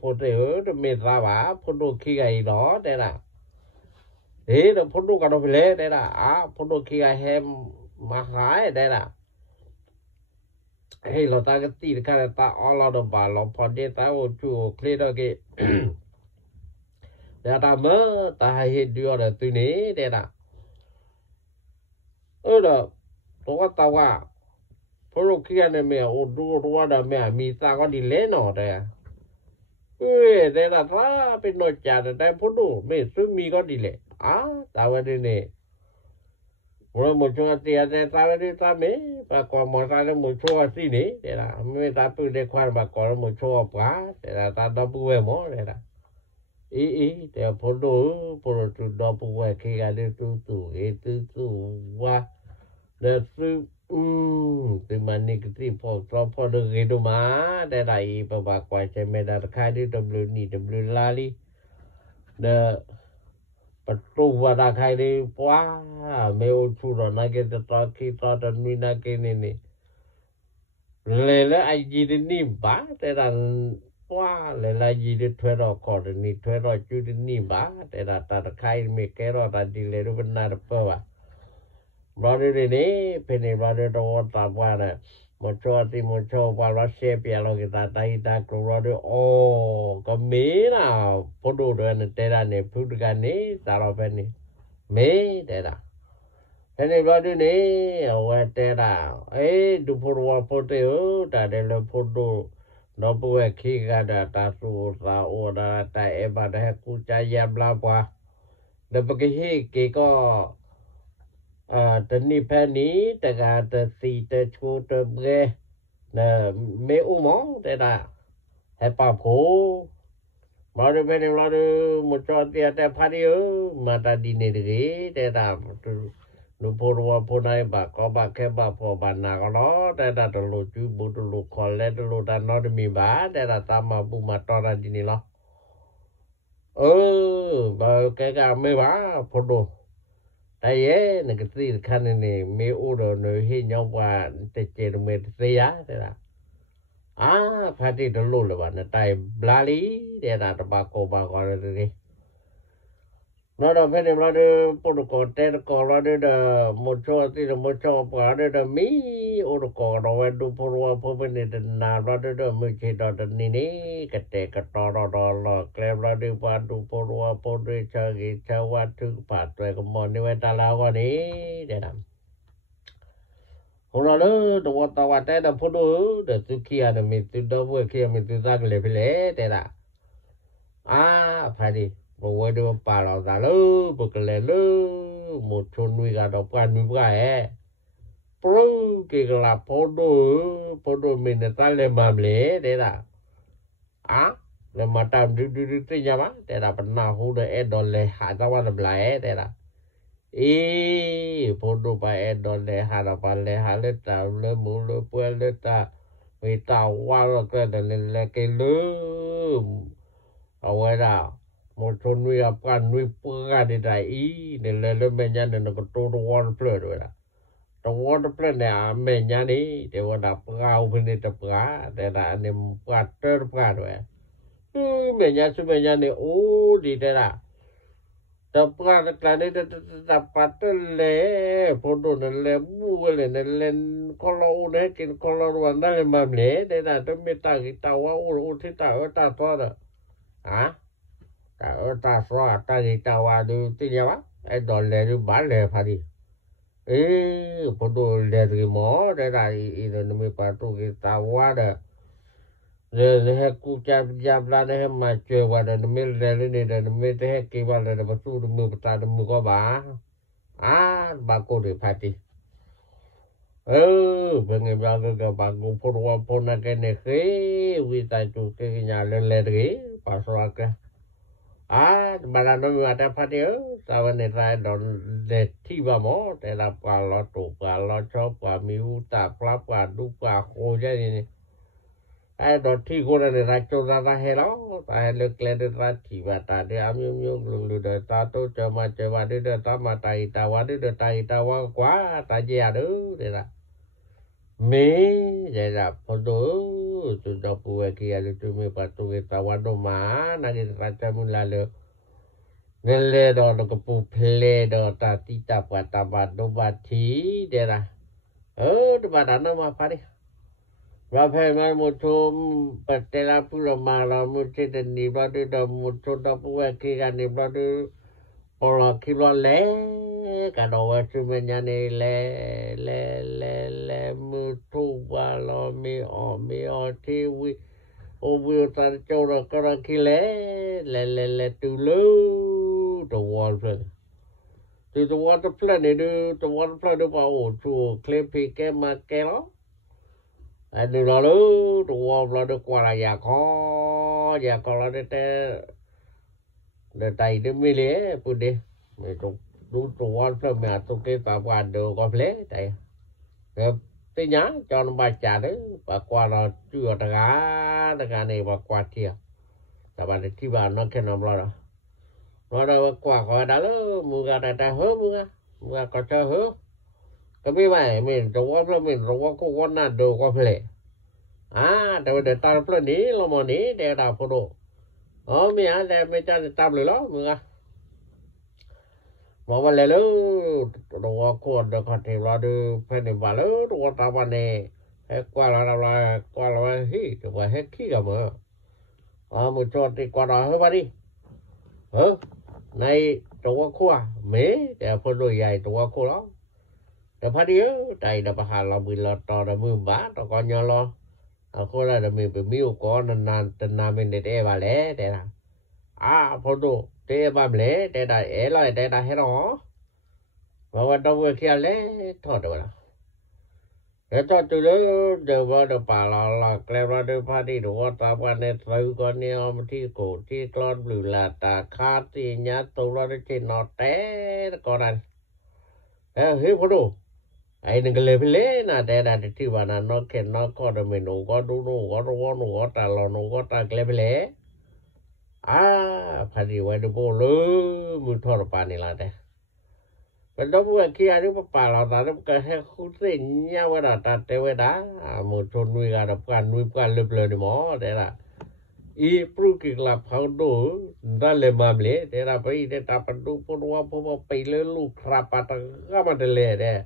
por de me traba por do ki ga lo de la do por do ka do le de la por do ki ga hem ma hai de la lo ta ka ti ka ta all do ba lo por de ta o chu clear do ke Để ta mơ ta hay hiện đưa là từ nế để là đó tôi tao qua phố kia này mẹ ô đua là mẹ mi ta có đi lấy nó đây đây là ta bên nội trà đây phố đồ mẹ suy mi có đi lấy tao ở đây nè rồi một chỗ tiền đây tao ở đây ta mẹ và còn một ta một chỗ gì nè để là mẹ ta tự để khoan mà còn một chỗ quá để là ta đâu bùi mỏ đây là te podo tu do pu ke ga de tu wa de su te mani ki po de ge do ma de dai pa ba kwa che me da khai de w ni w la li de patru wa da khai de pwa me o chu ro na ke ta ki ta da ni na ke ni le ai ji de ni ba te dan qua le la ji de thwe ro ko de ni thwe ro chu de ni ba te da ta khai me ke ro da di le ro na ro pa wa ro de ne pe ne ro de ro ta wa na mo cho wa ra she pia lo ke ta dai da ko ro de ko me na po do de ne te da ne phu ga ne ta ro pe ni me te da pe ne ro de ne wa te da du po wa po te o ta de le po do nó bùa khi ga da ta su ra o da ta e ba da ku cha ya bla bwa da ba ke ke ko ta ni pa ni ta ga ta si ta chu ta bre na me u mo te da he pa pho ma de pe ne la de mo cho ti ta pha di ma ta di ne de te da nu po ro po nai ba ko ba ke ba po ba na ko lo te da to lo chu bu to lo ko le to lo da no de mi ba te da ta ma bu ma to ra di ni lo ba ke ga me ba po do tai ye ne ke ti khan ne me o do no he nyong ba te che do me te ya te da pha ti to lo le ba na tai bla li te da ta ba ko de nó đâu phải là protocol tên có là để một chỗ quá để mỹ protocol rồi đủ pro bên này là để mình chỉ đó này này cái to là cái là để qua đủ pro để cho qua thứ phát rồi còn món này ta lao qua này để làm hôm đó đồ tao qua đây là photo để từ kia để mình từ đâu vừa kia mình từ ra cái lề để là phải đi Bộ đồ bà lò ra lơ, bộ cái lẻ lơ, một chôn nuôi gà đọc gà nuôi gà Pro cái là phô đồ mình là ta lên màm lễ, đấy là lên mà tạm đi nhà má, đấy là bắt nào hô đợi ed đòn lệ hạ ta qua làm lại, đấy là phô đồ bà ed đòn lệ hạ là bà lệ hạ lệ ta, lệ mũ lệ bùa lệ ta, มีตาว่าก็แต่เล็กๆลืมเอาไว้ล่ะหมดชนวิอับกันวิปกันได้อีเนี่ยเลยแม่ยันเนี่ยก็ตัววอนเพลด้วยล่ะตัววอนเพลเนี่ยแม่ยันนี่เดี๋ยวว่าปลาเอาไปนี่ตะปลาแต่ละเนี่ยปลาเตอร์ปลาด้วยแม่ยันสุแม่ยันนี่โอ้ดีแต่ละตะปลาตะกลางนี่ตะปลาเตอร์เลยพอโดนเลยบูเลยเนี่ยเล่นก็เราเนี่ยกินก็เราวันนั้นเลยมาเลยแต่ละต้องมีตากิตาว่าโอ้ที่ตาตาตัวน่ะฮะta so ta di ta wa du ti ya wa e do le du ba le pha di po do le ri mo de da i de me pa to ki ta wa de le he ku cha ya bla de he ma chwe wa de me le ni de me de he ki wa le de ba su de me ta de me ko ba ba ko de pha ti ben nge ba ga ba ko po wa po na ke ne ke wi ta tu ke nya le ri pa so ka barano mi ada padio tawane rai don de tiba mo de la palo to palo cho pa mi uta pla pa du pa ho ja ni ai do thi ko ne ra cho ra he lo ta le kle de ra thi ba ta de am yum lu de ta to cha ma che wa de ta ma tai ta wa de ta wa kwa ta je ya de la me de la podo tu do pu ki ya tu me pa tu ta wa do ma na ni ra cha mu la le nelle do ko pu ple do ta ti ta pa ta ba do ba thi de la de ba da na ma pa ni va phe ma mo thum pa te la pu lo ma la mu che de ni ba de do mu tho do pu ki ga ni ba de po lo ki lo le ka do wa chu me nya ni le mu thu ba lo mi o thi wi o wi ta cho ro ka ra ki le tu lu the wall plan the water plan the water plan ba o chu clip ke ma ke lo ai du lo lu the wall lo de kwa la ya ko lo de tai de mi le pu de me to du the wall plan me to ke pa wa do ko ple tai te nya cho nó ba cha de ba kwa lo chu ta ga ne ba kwa tia ta ba de ti ba no ke no lo nó đâu quả có đã mua gà ta hớ mua có cho hớ cái mấy mình đâu có mình đâu có con nào đâu có phải đâu để ta phải ní lo mà ní để đào phụ đồ mình ăn để mình cho ta lười lo mua màวันเลยđâu có con đâu có thể lo được phải để vào đâu có ta vào này qua là hí đâu có hết khí cả mà một chỗ thì qua đó hớ vào điในตัวขั้วเมแต่พอโดยใหญ่ตัวขั้วแต่พอดีใจดับหาเรามือเราต่อเรามือบาต่อก่อนยอรอเอาคนเรามือไปมิวก่อนนานๆแต่นานเป็นเด็ดมาแล้วแต่ละพอดูเด็ดมาแล้วแต่ได้ลอยแต่ได้ให้หรอเพราะว่าต้องเคี่ยวแล้วทอดด้วยละแต่ทอดตัวเดี๋ยวว่าเดี๋ยวป่าเราแกล้งเราเดี๋ยวพอดีดูว่าตาวันเนี่ยซื้อก่อนเนี่ยเอามาที่โกที่กลอนหรือละตาคาที่ยัดตัวเราได้ที่นอแต่ก่อนนั้นเฮ้ยพอดูไอ้หนึ่งก็เลยไปเล่นนะแต่ได้ที่วันนั้นนอกเข็นนอกก็เดินไปหนูก็ดูหนูก็รู้ว่าหนูก็ตาเราหนูก็ตาเลยไปเล่พอดีไว้ดูโบเลยมือทอดปลานี่ละแต่เป็นตัวผู้ขี้อันนี้ป่าเราตาเนี่ยก็ให้คู่เส้นยาวดาตัดเทวดาหมดชนนุยกันดับกันนุยกันเลือบเลยดิหมอแต่ละอีปลุกกลับเขาดูได้เลยมาเลยแต่ละไปแต่ตาปันดูปนว่าพอไปเลยลูกครับปัตตาก็มาเเลยเนี่ย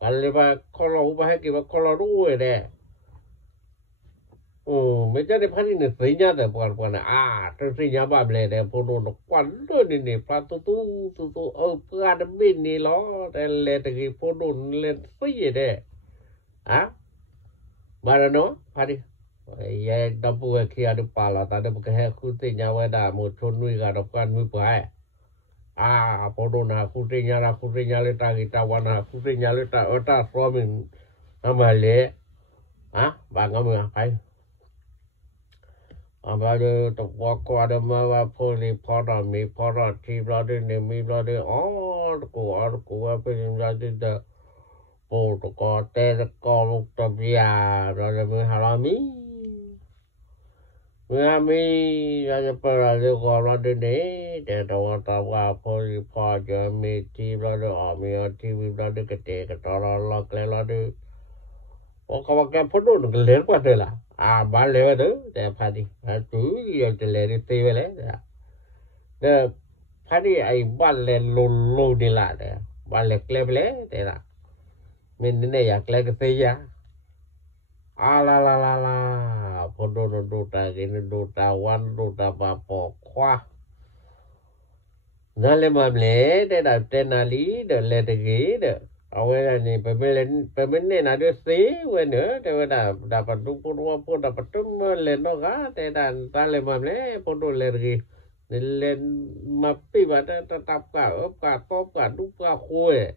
กันเลยว่าเขาเราไปให้กี่ว่าเขาเรารู้เนี่ยไม่ใช่ในพันธุ์นี่สิญญาแต่ปอนตัวสิญญาบ้าเลยแต่พอโดนควันเลยนี่ปลาตู้ปลาดบินนี่ล้อแต่เลยแต่กี่พอโดนเล่นสิเนี่ยมาแล้วเนาะพันธุ์ยัยดับเบิลขี้อันปลาละแต่บุกแห่คู่สิญญาไว้ด่าหมดชนนุยกันดับกันนุยไปพอโดนคู่สิญญาเลยตากิตาวันคู่สิญญาเลยตาพร้อมมันทำมาเลยบางก็มือไปAbade to walk ada mawa poli pada mi pada ti blade ne mi blade ko apa yang jadi da po to ko te ko lu to bia มือหารามีเมื่อมีอาจจะเปิดเรื่องก่อนเราดูนี่แต่ตัวตาว่าพอจะมีทีเราดูออกมีทีวีเราดูกันเตะกันตอนเราล็อกแล้วเราดูโอ้เขาว่าแกพูดดูนึกเล่นกว่าเดิมละบ้านเลวเด้อแต่พอดีตู้ยังจะเล่นตีไปเลยแต่พอดีไอ้บ้านเล่นลุนี่ละแต่บ้านเล็กเล่นไปเลยแต่ละมันนี่อยากเล่นก็เสียla podo do ta gene do ta wan do ta pa po kwa nale mamle de da tenali de le de ge de awe ni pemene na de se we ne de da pa du po da pa tum le no ga de da tale mamle podo le ge le mapi ba ta tap ka op ka top ka du ka khoe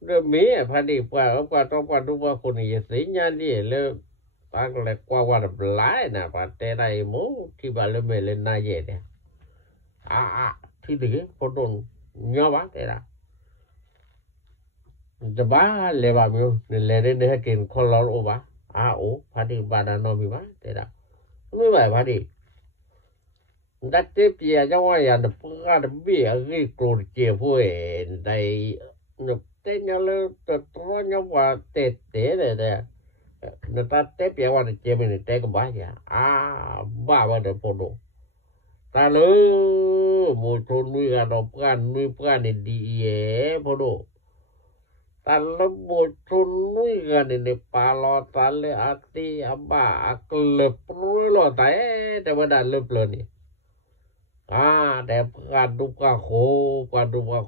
rồi mấy phải đi qua trong qua đúng quaคนนี้สิญาณนี่เลยปากเลยกว่าหลายนะว่าแต่ได้หมู่ที่บ้านเลยไม่เล่นนายเด้ที่ดีพอโดนย่อบ้างแต่ละจะบ้าเลยบ้ามิวนี่เลยได้ให้กินคนร้อนโอบ้าโอ้พอดีบ้านนั้นมีบ้าแต่ละไม่ไหวพอดีดัดเจ็บเจียจังว่าอย่างนั้นปากเบี้ยกี่โกรธเจียผู้เห็นได้te nyalo to tronyo wa te de no ta te pia wa de me te ko ba ya ba wa de podo ta lo mo ton mi ga do plan ni di e podo ta lo mo ton mi ga ni pa lo ta le ati aba akle pro lo ta te wa da le plo ni de ka du ka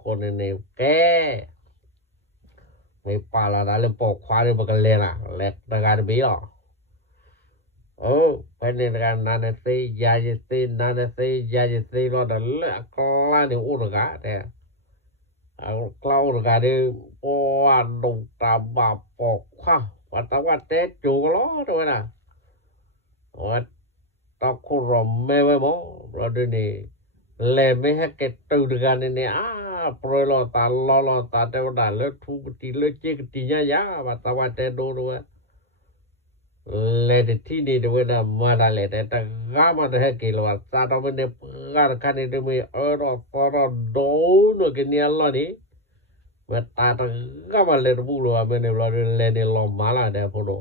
ko ni keไม่ปาละได้ปอกควาเลยบ่กันเลยนะแลกตะการบีหรอเป็นในการนั้นสิยาจิสินั้นสิยาจิสิรอดละกลานี่อุรกะแต่กลาอุรกะนี่ปอดงตาบาปอกควาว่าตะว่าเตจูกลอด้วยนะว่าตะคุรมไม่ไว้บ่เราดูนี่เลไม่ให้เกตูดกันนี่pro ta lo ta te da le thu ti le che ti nya ya ba ta wa te do le de ti ni de wa ma da le te ta ga ma de ke lo sa ta me ne ga ka ni de me ro do no ke ni lo ni wa ta ga ma le bu lo me ne lo le ni lo ma la de po do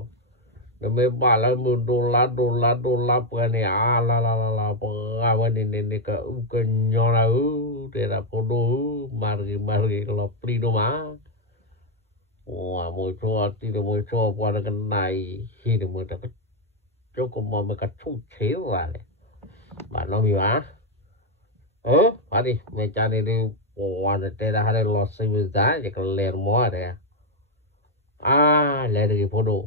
de me ba la mu do la pa ni la pa ga wa ni ka u ke nyo la te da po do mari lo prido ma mo cho ti de mo cho pa da kan nai hi de mo ta cho ko ma me ka chu che wa le ba no mi ba pa di me cha ni de wa de te da ha de lo se wi da je ka le mo de le de po do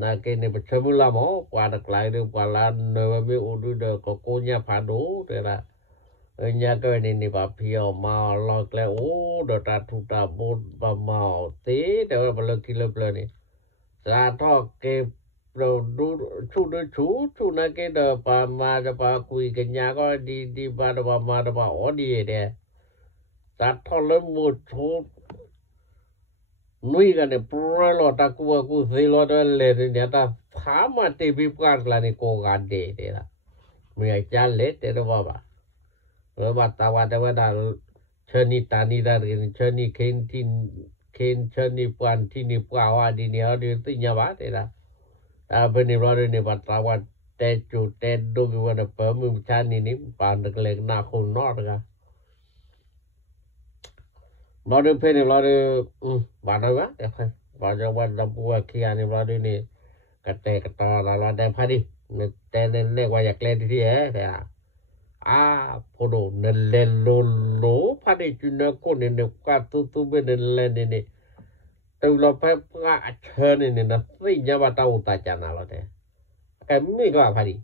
na ke ne pa chamu la mo pa da klai de pa la no me u du de ko nya pha do te da nya ko ni ba phio ma lo kle do ta thu ta bo ba ma te de ba lo ki lo plo ni sa tho ke pro du chu na ke de pa ma de pa kui ke nya ko di ba de ba ma de ba o di de sa tho lo mo chu nui ga ne pro lo ta ku se lo de le ni ta pha ma te bi pa la ni ko ga de la mi ai cha le te do ba ba ta wa de wa da chani ta ni da chani ken chani pan ti ni pa wa di ni ha di ti nya ba te la ba ni ro ni ba ta wa te chu te do bi wa da pa mu chani ni pa de le na ko no da lo de pe ni lo de ba da wa de ba ja wa da bu wa ki ani lo de ni ka te ka ta la de pha di ne te ne wa ya kle ti te po do ne le lo pha di chu ne ko ne ka tu be ne le ni tu lo pa ka che ni na si nya ba ta u ta cha na lo de ka mi ka pha di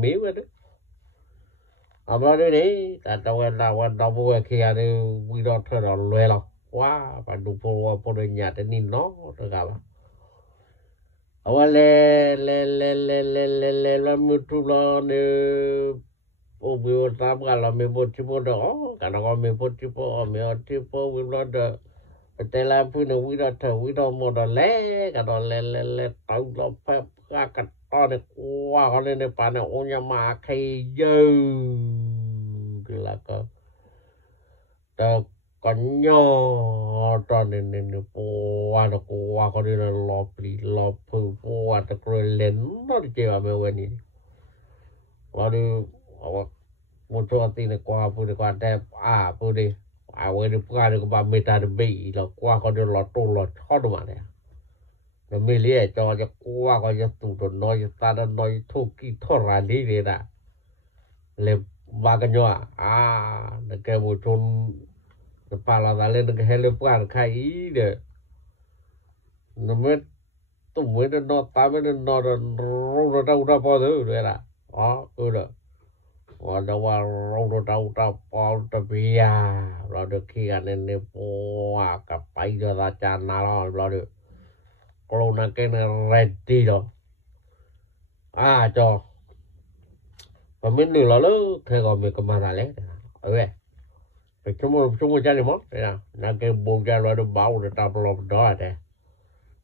mi wa de lo de ni ta ta wa da bu wa ki ani wi do tho do lwe lo wa ba du po de nya de ni no to ka ba le mu tu lo ne o bi ta ba la me bo ti po do ka na me bo ti po me o ti po wi lo de แต่ละผู้นวิดเถวิดหมดแลก็ดอแลตองเราแพะกันตอนว่าเขาในป่าเนี่ยโอยมาใครเยอะแล้วก็แต่ก่อนย่อตอนนี้ปัวตะกัวเขาได้รอปลีรอผูปัวตะกรเล่นนั่นเจ้าเมื่อวันนี้เราดูว่ามุทวตินกว่าผู้ดีกว่าแต่ผู้ดีเว้ยพวกก็บ่เมตาเดบีแล้วกว่าเขาได้รอตู้รอทอดมาเนี่ยแล้วไม่เลี้ยจอจะกว่าก็จะตู่ตน้อยตาดน้อยทุกข์ทรมานนี่เลยนะเลยว่ากันอยู่แล้วแกมุชนKepala talen ke helepan kai de. Namet tu me de no ta me de no ro da pa de la. Da. Wa da wa ro da pa ta bia. Lo de ki an ne po ka pai da cha na lo de. Klo na ke ne ready do. Cho. Pa me ni lo lo ke go me ka ma da le. Cuma jadi mo ya na ke boga lo de bau de ta lo do de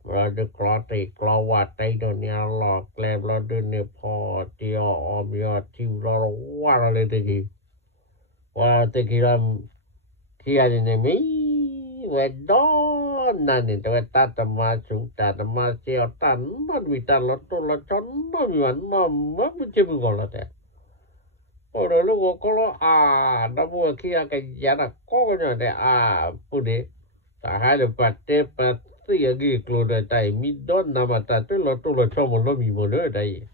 lo de klote klowa tai do ni lo kleb lo de ne pho ti o mi o ti lo wa le de ki wa te ki ram ki ya ni mi we do na ni te ta ta ma su ta ma se o ta no mi ta lo to lo chon no mi wan no ma mi che mi go lo te Ora luego colo da bua kia ke yana ko nya de pude ta ha de patte patti agi klo de tai mi don na mata to lo chomo lo mi mo de dai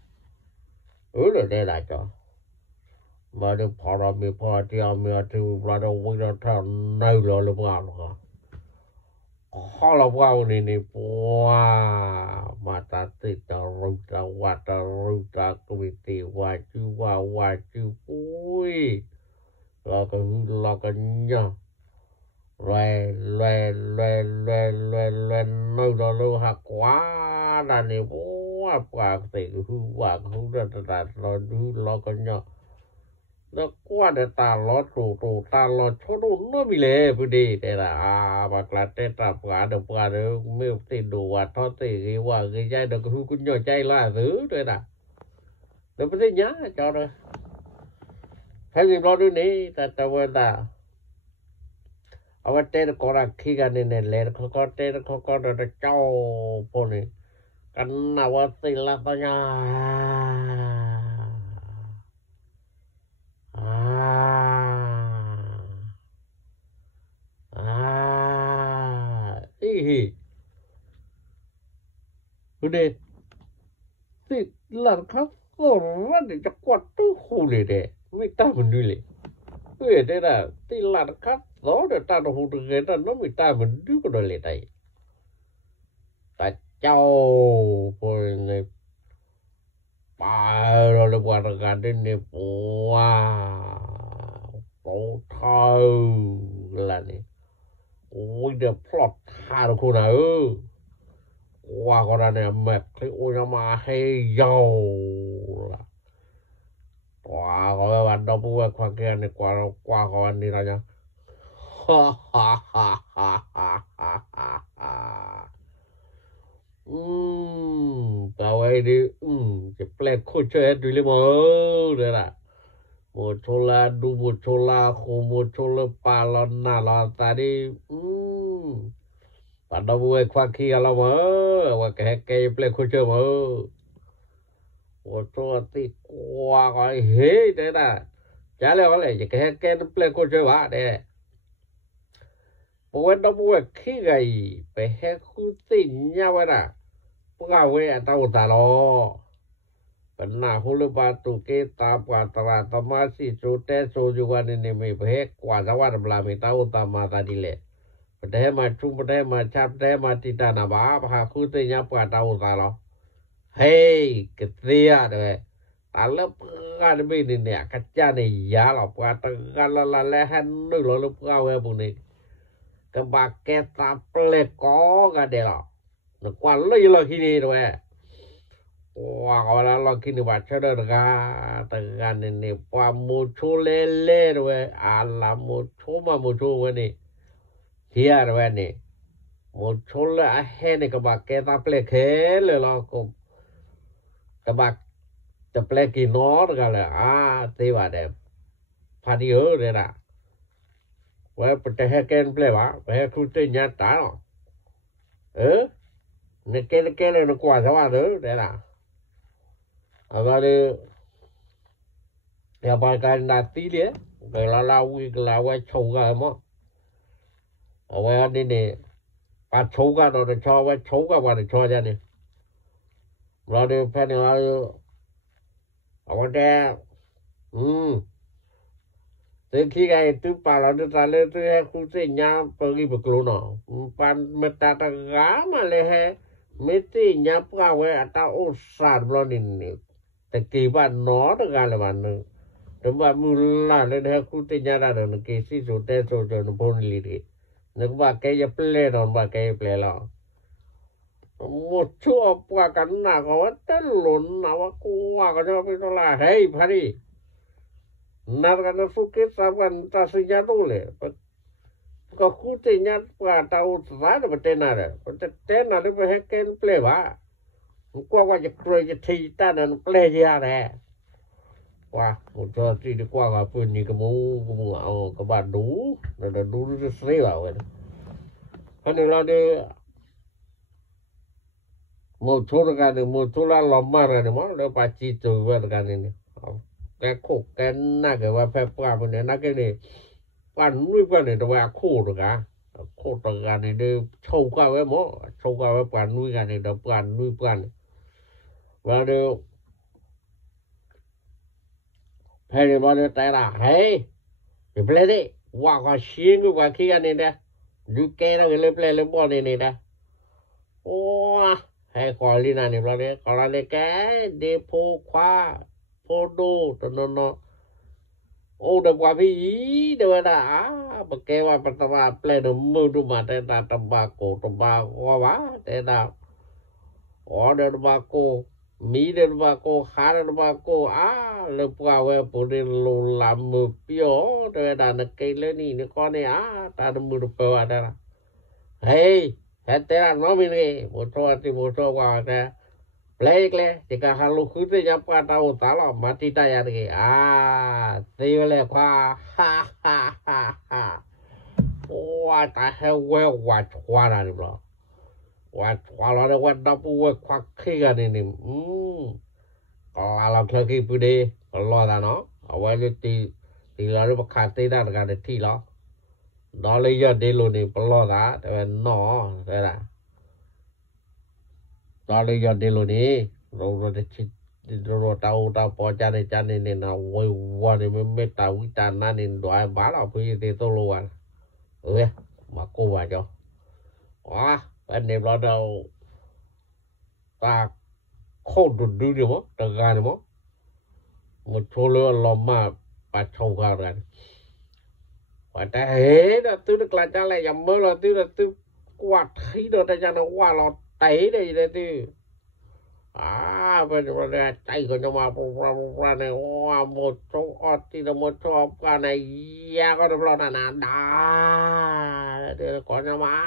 lo de la cho ma de para mi pa ti mi tu bla do wi do ta nai lo bwa lo ha lo bwa ni bwa mata ti ta ru ta wa ta ru ta ku ti wa chu ui lo ka nya le no do lo ha kwa da ni bwa pa ti hu wa hu da lo du lo ka nya nó qua để ta lo trụ ta lo cho nó bị lệ vừa đi để là bạc là tết ta qua được mấy thì đồ và thoát thì cái qua cái dây được hú cũng nhỏ chay là thứ đấy là nó mới nhá cho rồi thấy gì lo đứa này ta quên ta ở tết có ra khi cái này lệ có tết có được cháu po này căn nào thì là tao nha Udah si lar khas ora de jakwat tu khule de mi ta mendule de da si lar khas do de ta do hu de ta no mi ta mendu ko do le tai ta chao po ne pa ro le bua ga de ne bua po thau la ni oi de plot ha ko na qua con này mệt cái ôi mà hay dầu là qua coi bạn đâu bua qua kia này qua con đi ra nha tao ấy đi cái plek khôi chơi đi lên mơ đây là một chỗ là đu một chỗ là khô một chỗ là pa lon na lon ta đi bạn đâu vui khoa kia là mơ và cái plek khôi chơi mơ một chỗ thì qua coi hết đấy là chả lẽ có lẽ cái plek khôi chơi vả đây Buat dah buat kirai, pehek kuting nyawa dah. Pegawai atau talo. Pernah hulu batu kita patara tamasi cute sojuan ini me pehek kuasawan belami tahu tama tadi le. Padahal macam macam tidak naba apa kutinya tahu talo. Hey, ketia deh. Talo pengan begini ni kaca ni ya lah. Pengatan lalehan ni lalu pegawai bunyi. Cái bà kẹt ta plek có cái để là nó qua lấy lo khi đi rồi qua gọi là lo khi bà cho được ra từ ga này qua một chỗ lê rồi là một chỗ mà một chỗ cái này kia rồi này mochol a hene ka ba ke ta ple khele lo ko ta ba ta ple ki no ga la te ba de phadi ho de la wa pte he ken ple ba he khu te nya ta lo ne ke le no kwa sa ba de la aba de ya ba ka na ti le ga la wi la wa chou ga mo wa ni ba chou ga do de cho wa chou ga ba de cho ja ni lo de phe ni la awan de te khi ga tu pa la de ta le tu he khu se nya pa gi bu klo no pan me ta ga ma le he me ti nya pa we ata o sa blo ni te ki ba no de ga le ba no de ba mu la le he khu te nya da no ke si so te so no bon li de ne ba ke ye ple no ba ke ple la mo cho pa kan na ko te lon na wa ko wa ko pe to la hey phari na ga no su ke sa ban ta se ya do le ko khu te nya pa ta u sa de te na de te na de he ken ple ba ko wa je kro je thi ta na ple ya de wa mo cho ti de kwa ga pu ni ko mo au ko ba du na du de se ba we hani la de mo cho ga de mo cho la lo ma ra de mo le pa chi tu wa ga ni cái khổ cái na cáiว่าphép qua bên này na cái này quan nuôi quan này đâu khổ được cả này để sâu qua với mỏ sâu qua với quan nuôi cái này đâu quan nuôi quan và đều hay là bao nhiêu tay là hay cái plei đấy qua qua xiên cái qua kia này đây du cái nó cái plei lên bao này đây ô hay coi đi này bao nhiêu coi là cái để phô khoa phô đô nó ô được qua vì đâu đã bậc kê qua bậc ta plei nó mưa đủ mà đây là tobacco qua vá đây là ở đây tobacco mỹ đây tobacco khá đây tobacco lên qua về bồ đề lô làm mưa piо đây là nó cây lên đi nó con này ta nó mưa được qua đây là hey hết thế là nó mình đi một số qua đây play kle jika halu khute japa tau talo mati ta ya de ti le kwa ha wa ta he we wa chwa la ni blo wa chwa la de wa da pu we kwa khi ga ni la khle ki pu de lo da no wa le ti la ro kha ti da ga de thi lo đó lấy giờ đi luôn đi lo da de no de la đó lấy giờ đi luôn đi rồi rồi tao bỏ cha này nào quay qua thì mới tao cái cha na nên đòi bả là phải thì tôi luôn mà cô vào cho anh em lo đâu ta khô đục đi được không ta gan được không một số lượng lòm mà bà trâu gà rồi và ta hết là tôi được là cha lại dầm mơ là tôi là tôi quạt khí đồ ta cha nó qua lọt tẩy đây đây tôi bên đây tay của nó mà này một số thì là một số cái này ya có được lo là đá để có nó mà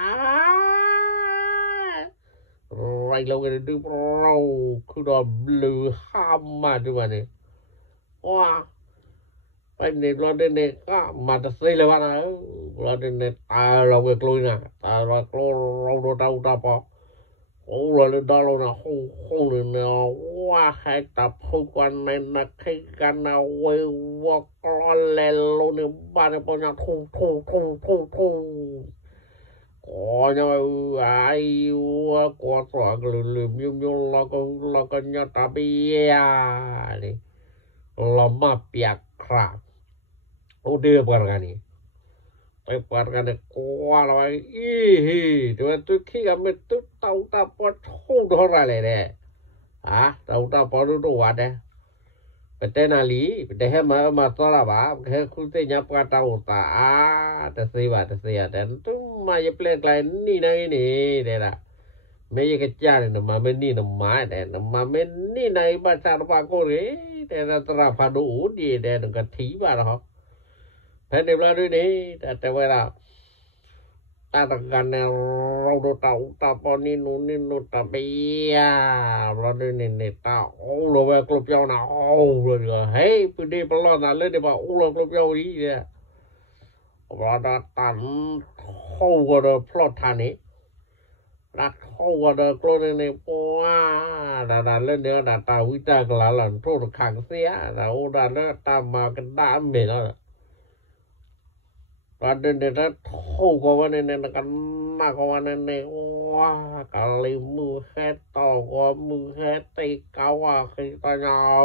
rồi lâu cái đưa rau cứ đó blue ham mà chứ mà này bên này lo đến này mà ta xây là bạn lo đến này ta lo cái lôi nè ta lo rau đâu ta bỏ ô là đó là không được quá hay tập không quan này là cái căn nào quay qua con lên luôn này ba này bao nhiêu thu có nhau ai qua tòa lùm nhung lo con nhau ta bia này lo mà bịa crap ô đưa vào cái nàyไปปัดกันเนี่ยกว่าเราแต่ว่าตัวขี้กันไม่ตัวเต่าตาปอดทุ่งเท่าไรเลยเนี่ยเต่าตาปอดดูว่าเนี่ยไปเต้นอะไรไปเต้นมาตลอดบ้าแค่คุณเต้นยับกันเต่าตาแต่เสียแต่ตัวมาจะเปลี่ยนอะไรนี่นะนี่เดี๋ยวละไม่ยังกระจายเนี่ยมาไม่นี่นะมาเดี๋ยวมาไม่นี่นะบ้านชาติบ้านกูเลยเดี๋ยวตราพันดูดีเดี๋ยวก็ถีบ้านเขาแผ่นดินเราด้วยนี่แต่เวลา Tatagane rodo tau taponi nunu tapia rodo nene ta lo ve klub yau na lo hey pudi pelon na le de ba lo klub yau ni de rodo tan ho go plot thani rat ho go klo nene po da le ne da ta wi ta kla lan tho khang sia da o da le ta ma ka da me no Pada nena tho ko nene kan na ko nene wah kali mu heto ko mu hete kawa kitanya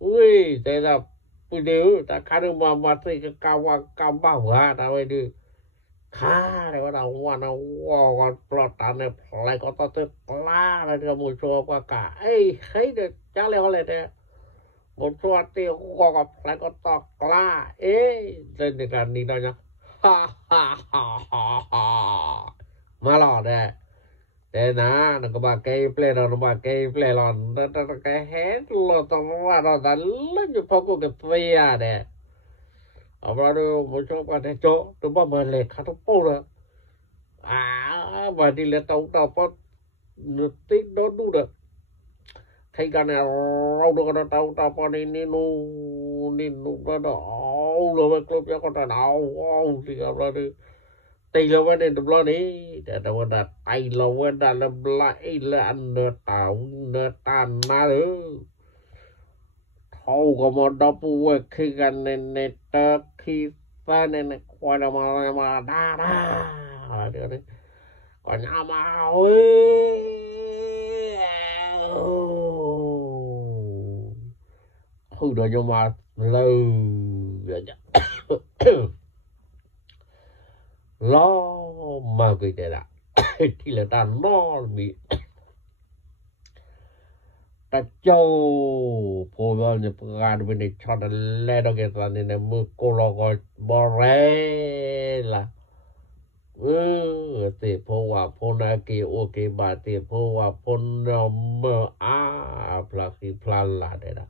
ui te da pudu ta kanu mama te kawa kamba wa ta we du kha le wa wa na wa ko plotane plai ko to te pla la de mu so ko ka ei hei de cha le ho le de một số tiêu có gặp lại có tọt la lên được gần đi đâu nhá ha ha ha ha mà lọ đây đây nè nó có ba cây play rồi nó ba cây play lon nó cái hết lo tao nó nó đã lên cho phong của cái phê đây ở đó một số bạn này chỗ tôi bảo mình lấy khát tao rồi và đi lấy tàu có nước tích đó đủ được thấy cái này rau được nó tao tao đi ninu đó rồi về club cho con ta nào thì gặp đi tay lo về được lo đi để đâu đã tay lo về đã làm lại là ăn nợ tao nợ tan mà nữa thâu có một đập về khi cái này tơ khi ta này qua đâu mà đa được đấy còn nhà mà hư đồ cho mà lâu lo mà cái thế là thì là ta nó bị ta châu phô vào nhập gan bên này cho nó lên đó cái ta nên mưa cô lo gọi bò rê là thì phô vào phô na kia ok bà thì phô vào phô nó mơ là khi plan là đấy đó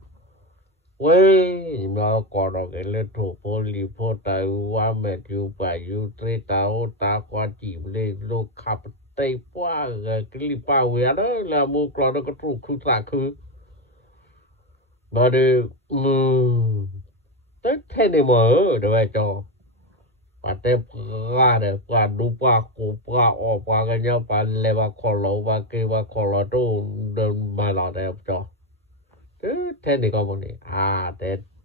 nó còn đó cái lên thủ phô lì phô tài qua mẹ chú bà chú trê tao ta qua chìm lên lô khắp tây qua cái lì bao về đó là mua còn nó có trụ khu xa khứ mà được tới thế này mở được vậy cho và tế qua được qua đu qua cổ qua ọ qua cái nhau và lê vào khó lỗ và kê vào khó lỗ đồ đơn mà lọ đẹp cho thế này có một này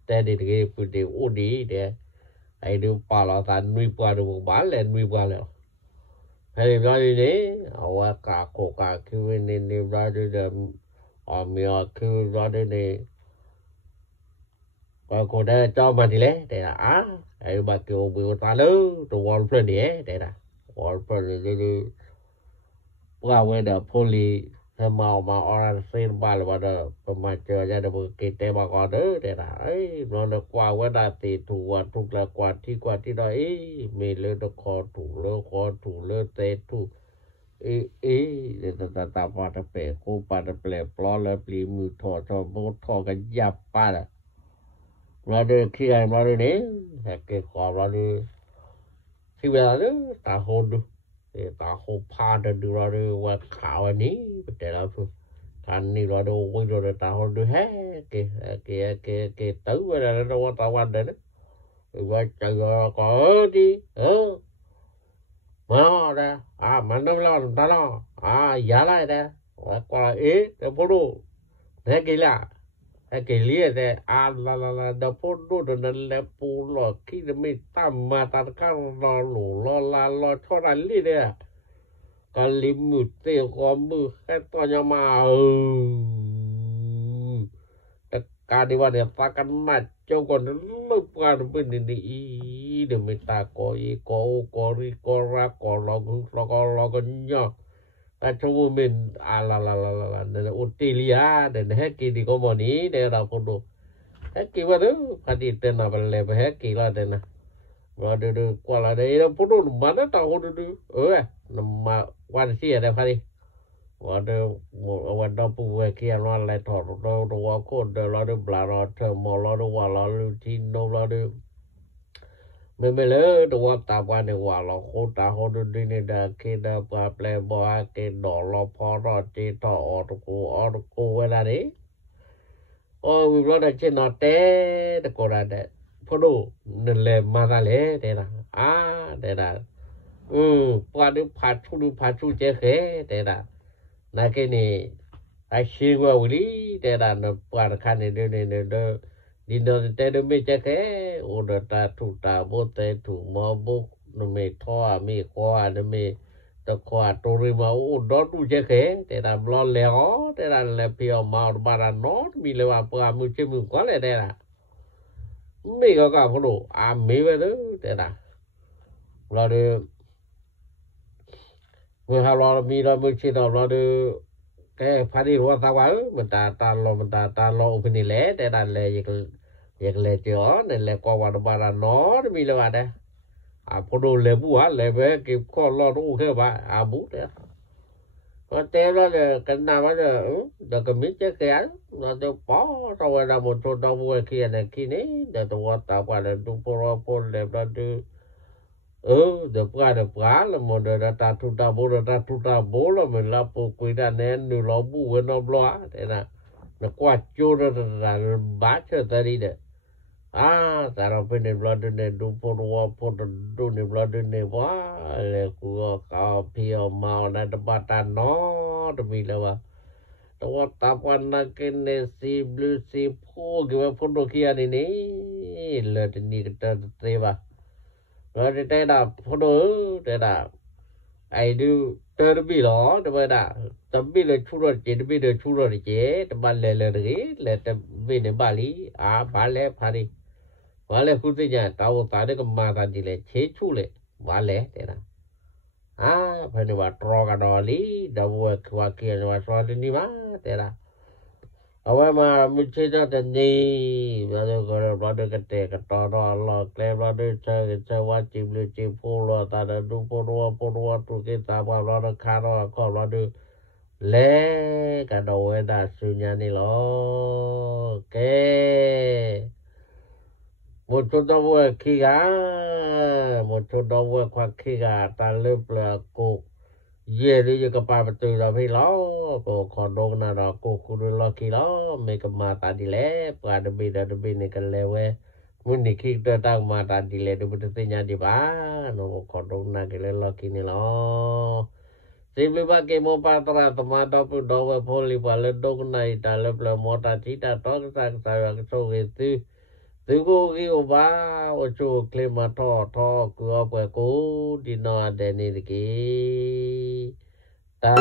thế này cái phụ đề ổ đi để ai đưa bà lọ ta nuôi qua được một bán lên nuôi qua liệu thế này nói đi đấy ở cả cổ cả kêu nên ra đi được ở miệng kêu ra đi này và cô đây cho mà đi lấy để là ai bà kêu biểu ta lớn đồ wall plan đấy để là wall plan đi qua về đó poly màu mà orange xin ba là đó mà chờ ra được cái tế bà con đó để là ấy nó qua về đó thì thủ là qua thì đó ấy mình lên nó có thủ lên tế thủ để ta bắt được bể cô bắt được bể plo là bì mù thọ cho bố thọ cái giáp ba là mà được khi ai mà được đấy cái khó mà được khi bây giờ đó ta hôn được để ta hôn pha được rồi và khảo anh ấy để làm sao thành này rồi đâu quay rồi ta hôn được hết cái tử bây giờ nó ta quan đấy và chờ có đi mà ra mà nó lo ta lo giá lại đây qua cái phố đồ thế cái là cái lý thế là đó phố đồ nó là phố lo khi nó mới tam mà ta càng lo cho ra lý đấy cái lý mực tiêu có mực hết to nhau mà cái đi vào để ta căn mặt cho còn nó qua nó bên này để mình ta có ra có lo con nhỏ ta cho mình là Australia để hết kỳ đi có món ý để đào phong độ hết kỳ vào đó cái gì tên nào về hết kỳ là tên nào và được qua là đây nó phong độ mà nó tao được mà quan sĩ ở đây phải đi và được một đó phụ về kia nó lại thọ đồ có đồ lo được bla lo thơ mò lo được qua lo tin đâu lo được ไม่เลยตัวตาวันเนี่ยว่าเราโคตาโหดดินดาเคดาปลาแปลบ่าเกดอลพอรอเจตออตโกเวลานี้โอ้วิบลอดเจนอเตตะโกราเดพอดูนั่นแหละมาซะแลเดนะเดนะปาดิพาชูเจเคเดนะนาเกนี่ไอชิวะวิลีเดนะนปาคันเดเดดินเตเดเมเจเคโอดตาทุตาโบเตทุมอบุกนเมทอมีควานเมตะควาโตริมาโอดดูเจเคเดนะบลอเลอเดนะเลปิอมาบารานอมีเลวาปามุเจมุกอเลเดนะมีก็พอดูมีเวเดเดนะเราเดเมื่อเรามีเรามือชิดเราเดแกพาดีรัวตาวามันตาลออุปนิแลแต่ดันแลยกเลจอนั่นแหละกว่าบารานอมีเลว่าเด้พอดูเลบัวเลเบกิขอรอรู้แค่ว่าบุเด้ก็เตเราเลยกันนาว่าเดก็มีเจแกเราจะปอเราเวลาหมดตัวบัวขี้เนี่ยขี้นี่เดตัวตาวาเดดูปรปนเลบดูเดปลาละมดดาตาทุตาโบละมันลาปกุยดาแนนนูลอบูเวนอบลอเดนะนะกว่าจูดดาบาเชตารีเดสารพันบลอดเนดูปรัวปดดูเนบลอดเนว่าเลกูกาพิอมานะดบาตานอดมีละว่าตัวตาปันนักเนซีบลูซีโพกิว่าพอดคียนี่เลดนี่กตเตวาเราจะได้ดับพอดูได้ดับไอ้ดูเตอร์บีหรอจะไปดับตับบีเลยชูรสเจดบีเลยชูรสเจตบันเลยเลยตับบีเนี่ยบาลีบาเลยพาดีบาเลยคุณเนี่ยตาวตาเด็กมาตาดีเลยเชชูเลยบาเลยเด้นะพอดีว่าตรอกันดอลีดับวัวเกียร์ว่าสวัสดีมาเด้นะเอาไว้มามุชนะแต่นี่มาดูก็เราดูกันเตะกันต่อรอเคลมเราดูเจอว่าจิบหรือจิบพูรอตาดูปรัวตุกิตาว่าเราคาร์ก็เราดูเล่กันดูเวดาสุญญานี่หรอเกหมดชุดตัวขี้กาหมดชุดตัวควักขี้กาตาเลือบเลยกูเย่ดิจะกับปาประตูเราพี่ล้อก็ขอดงนะเรากูคุรอขี้ล้อไม่กับมาตาดีแล้วปาดบีนี่กันแล้วเว้ยมุนี่ขี้เตตั้งมาตาดีแล้วดูบุตรติญาดีบ้าโนขอดงนะกันแล้วลอขี้นี่ล้อสิบลิบาเกโมปาตราตมาตอปุดอวะโพลิปาเลดงไนตาเลปลมอตาจิตาตอกสักสายกโซเกตุโกกิโอบาโอโชเคลมาทอกูอปะกูดินอเดนิดกีตา